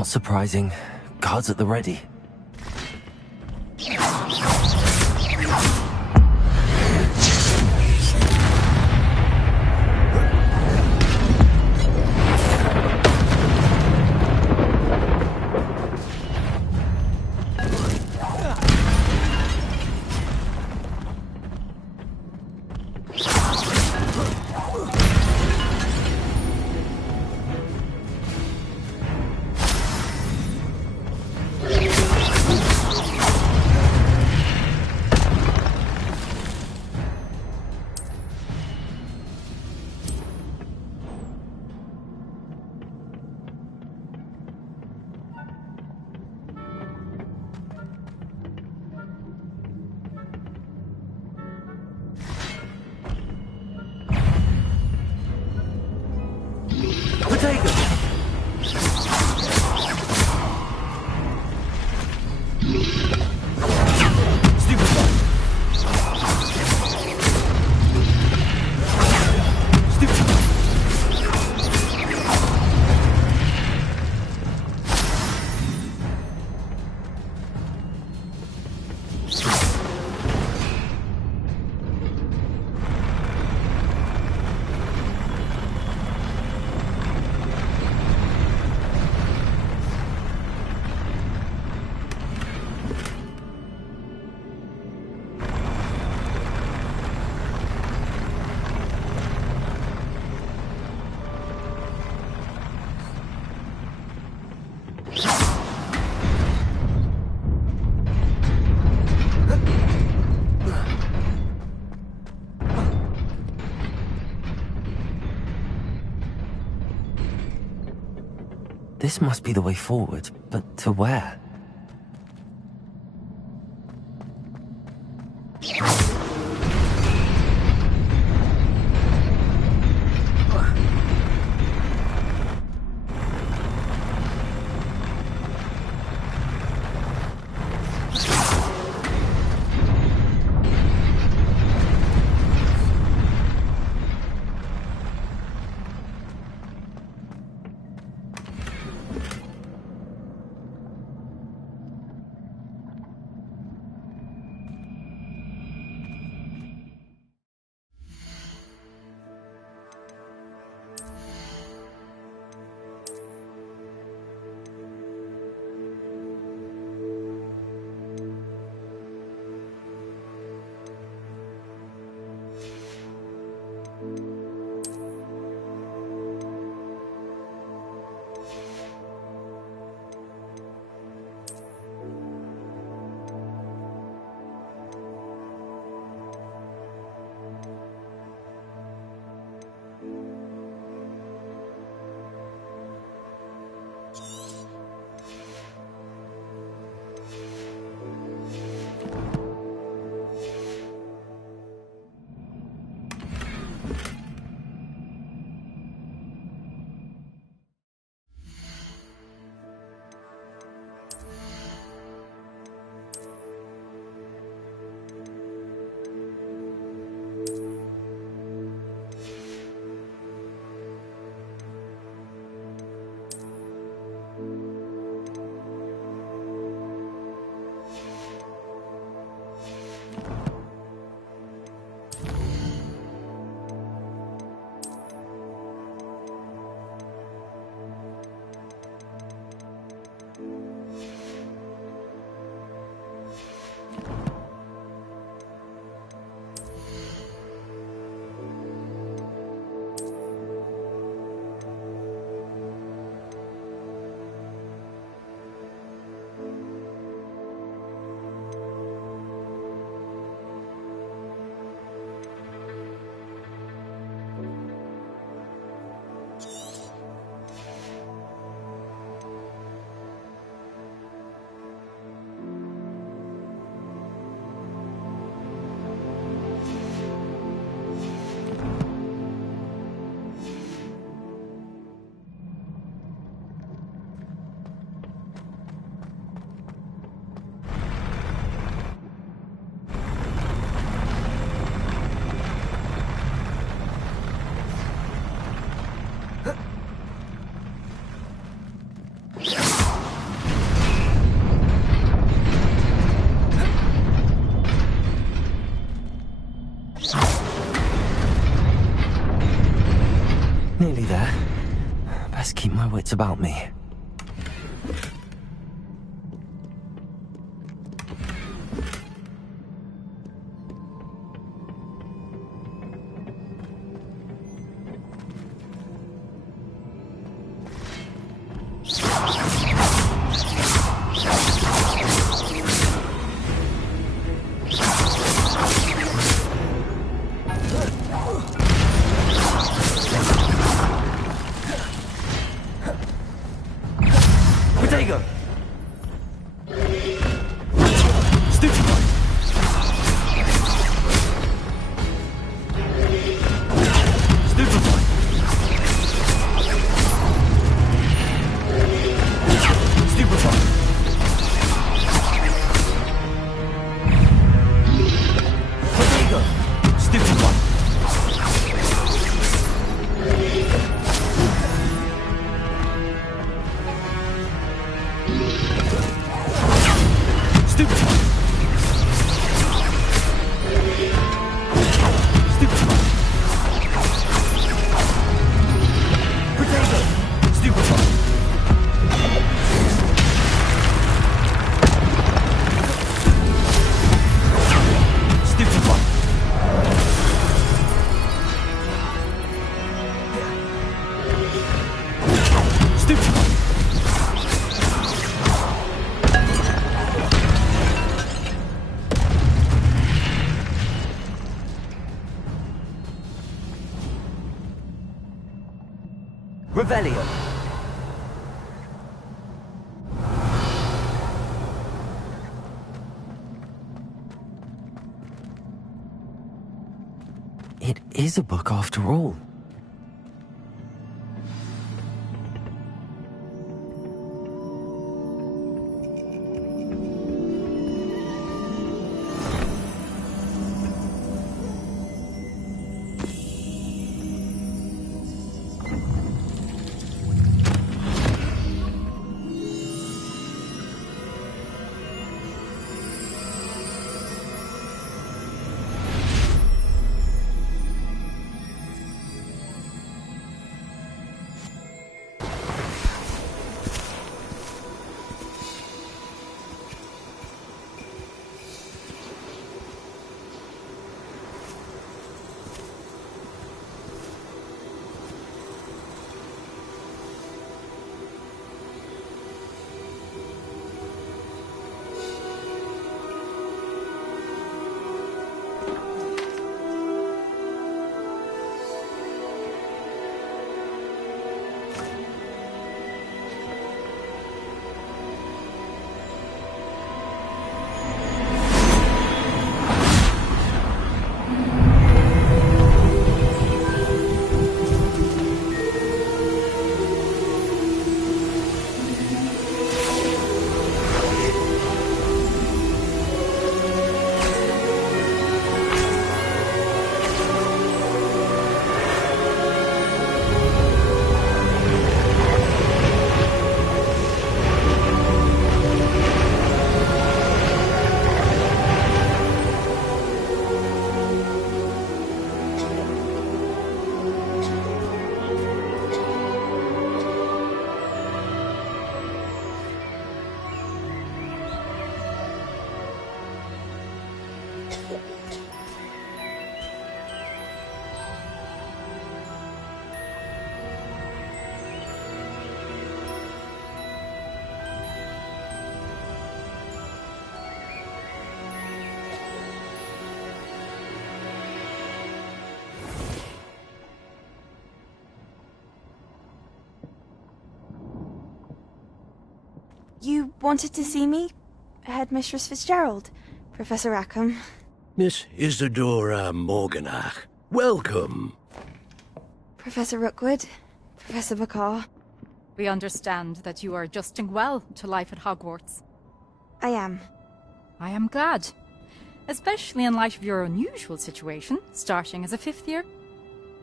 Not surprising. Guards at the ready. This must be the way forward, but to where? Nearly there. Best keep my wits about me. Revelio. It is a book after all. You wanted to see me? Headmistress Fitzgerald, Professor Rackham. Miss Isadora Morganach, welcome. Professor Rookwood, Professor McCaw. We understand that you are adjusting well to life at Hogwarts. I am. I am glad. Especially in light of your unusual situation, starting as a 5th year.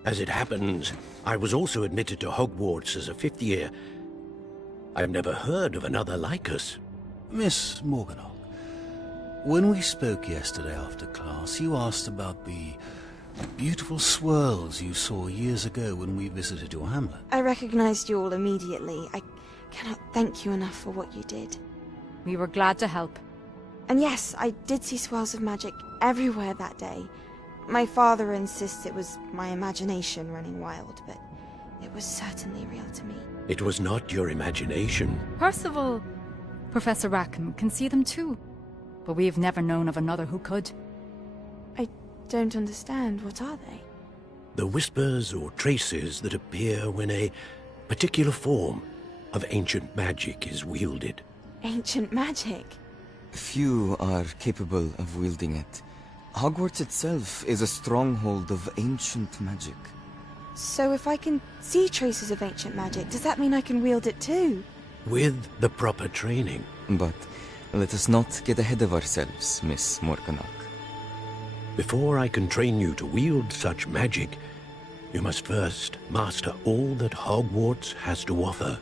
As it happens, I was also admitted to Hogwarts as a 5th year. I've never heard of another like us. Miss Morganach, when we spoke yesterday after class, you asked about the Beautiful swirls you saw years ago when we visited your hamlet. I recognized you all immediately. I cannot thank you enough for what you did. We were glad to help. And yes, I did see swirls of magic everywhere that day. My father insists it was my imagination running wild, but it was certainly real to me. It was not your imagination. Percival, Professor Rackham can see them too. But we've never known of another who could. I don't understand. What are they? The whispers or traces that appear when a particular form of ancient magic is wielded. Ancient magic? Few are capable of wielding it. Hogwarts itself is a stronghold of ancient magic. So if I can see traces of ancient magic, does that mean I can wield it too? With the proper training. But let us not get ahead of ourselves, Miss Morganach. Before I can train you to wield such magic, you must first master all that Hogwarts has to offer.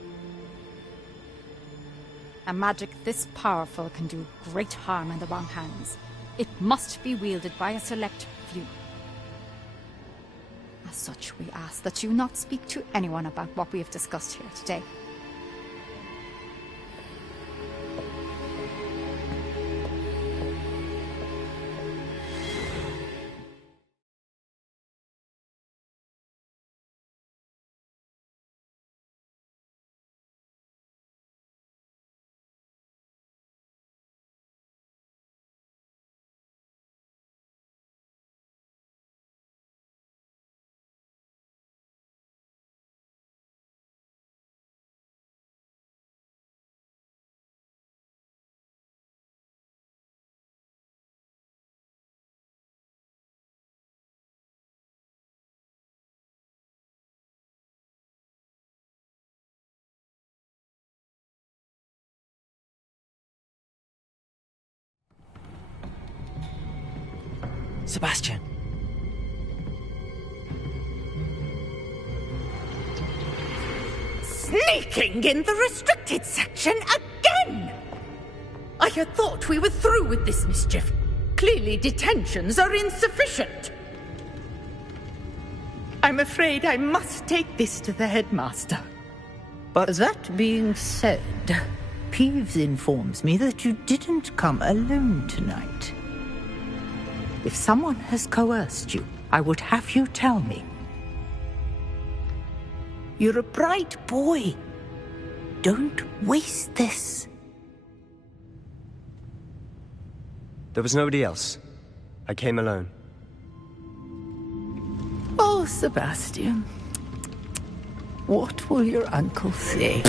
A magic this powerful can do great harm in the wrong hands. It must be wielded by a select few. As such, we ask that you not speak to anyone about what we have discussed here today. Sebastian. Sneaking in the restricted section again! I had thought we were through with this mischief. Clearly detentions are insufficient. I'm afraid I must take this to the headmaster. But that being said, Peeves informs me that you didn't come alone tonight. If someone has coerced you, I would have you tell me. You're a bright boy. Don't waste this. There was nobody else. I came alone. Oh, Sebastian. What will your uncle say?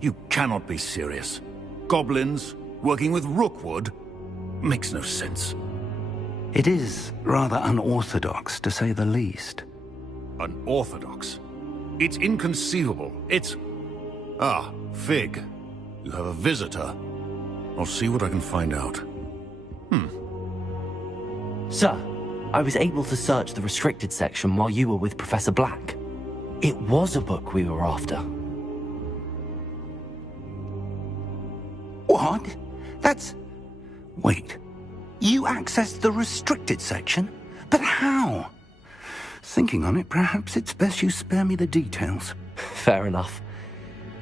You cannot be serious. Goblins working with Rookwood? Makes no sense. It is rather unorthodox, to say the least. Unorthodox? It's inconceivable. It's... Ah, Fig. You have a visitor. I'll see what I can find out. Sir, I was able to search the restricted section while you were with Professor Black. It was a book we were after. What? That's... Wait. You accessed the restricted section? But how? Thinking on it, perhaps it's best you spare me the details. Fair enough.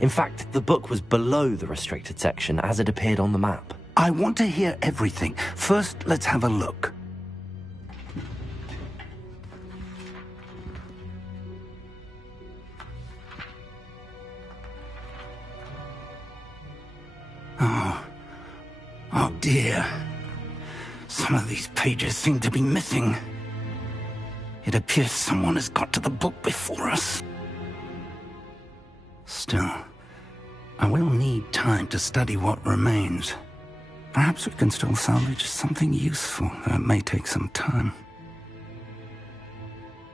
In fact, the book was below the restricted section as it appeared on the map. I want to hear everything. First, let's have a look. Oh dear. Some of these pages seem to be missing. It appears someone has got to the book before us. Still, I will need time to study what remains. Perhaps we can still salvage something useful, though it may take some time.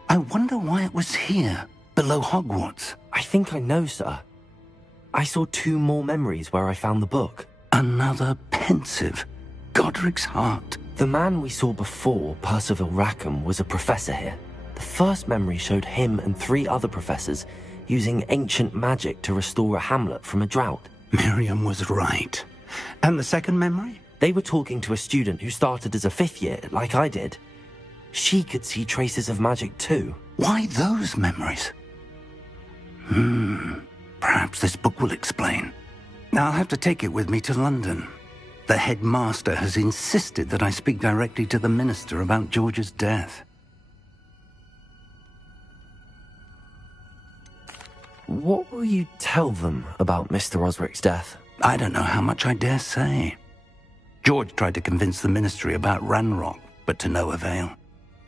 I wonder why it was here, below Hogwarts. I think I know, sir. I saw 2 more memories where I found the book. Another pensive. Godric's heart. The man we saw before, Percival Rackham, was a professor here. The first memory showed him and 3 other professors using ancient magic to restore a hamlet from a drought. Miriam was right. And the second memory? They were talking to a student who started as a 5th year, like I did. She could see traces of magic too. Why those memories? Perhaps this book will explain. I'll have to take it with me to London. The headmaster has insisted that I speak directly to the minister about George's death. What will you tell them about Mr. Osric's death? I don't know how much I dare say. George tried to convince the ministry about Ranrock, but to no avail.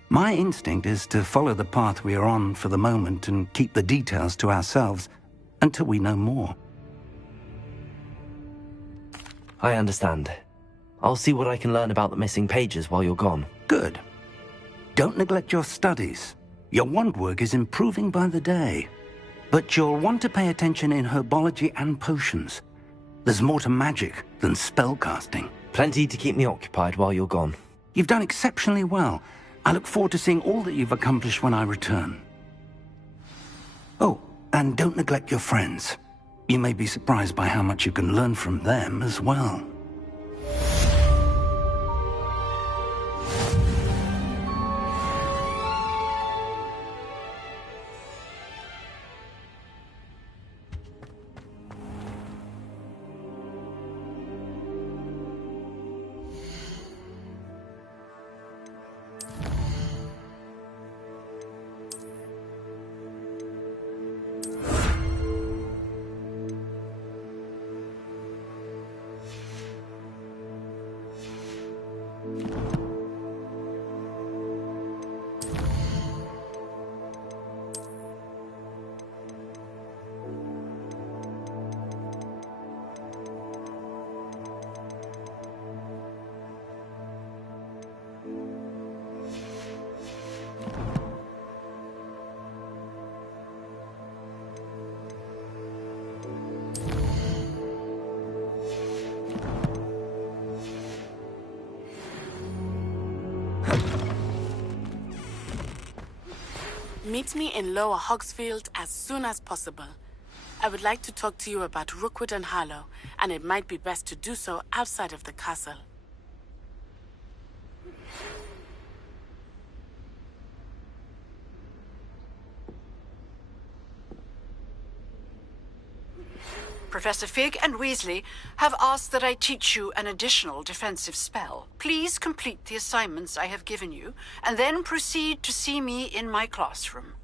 My instinct is to follow the path we are on for the moment and keep the details to ourselves until we know more. I understand. I'll see what I can learn about the missing pages while you're gone. Good. Don't neglect your studies. Your wand work is improving by the day. But you'll want to pay attention in herbology and potions. There's more to magic than spellcasting. Plenty to keep me occupied while you're gone. You've done exceptionally well. I look forward to seeing all that you've accomplished when I return. Oh, and don't neglect your friends. You may be surprised by how much you can learn from them as well. Meet me in Lower Hogsfield as soon as possible. I would like to talk to you about Rookwood and Harlow, and it might be best to do so outside of the castle. Professor Fig and Weasley have asked that I teach you an additional defensive spell. Please complete the assignments I have given you, and then proceed to see me in my classroom.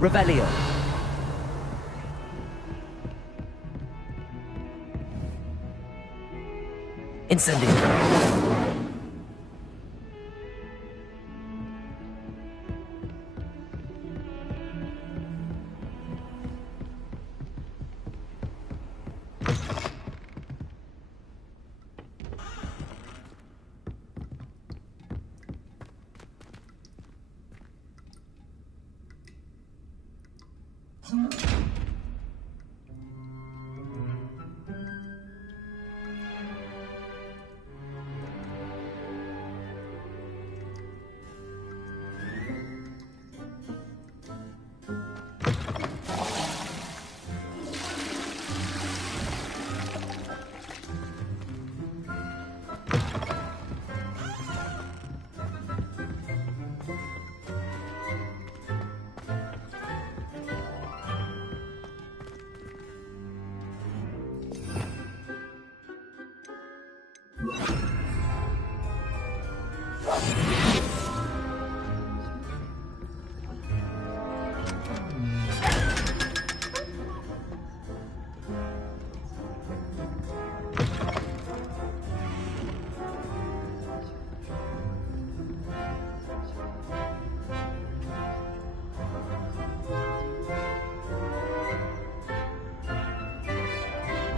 Revelio. Incendio.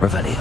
Revelio.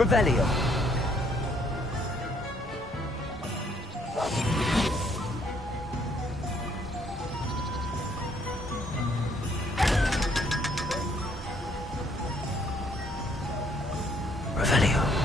Revelio. Revelio.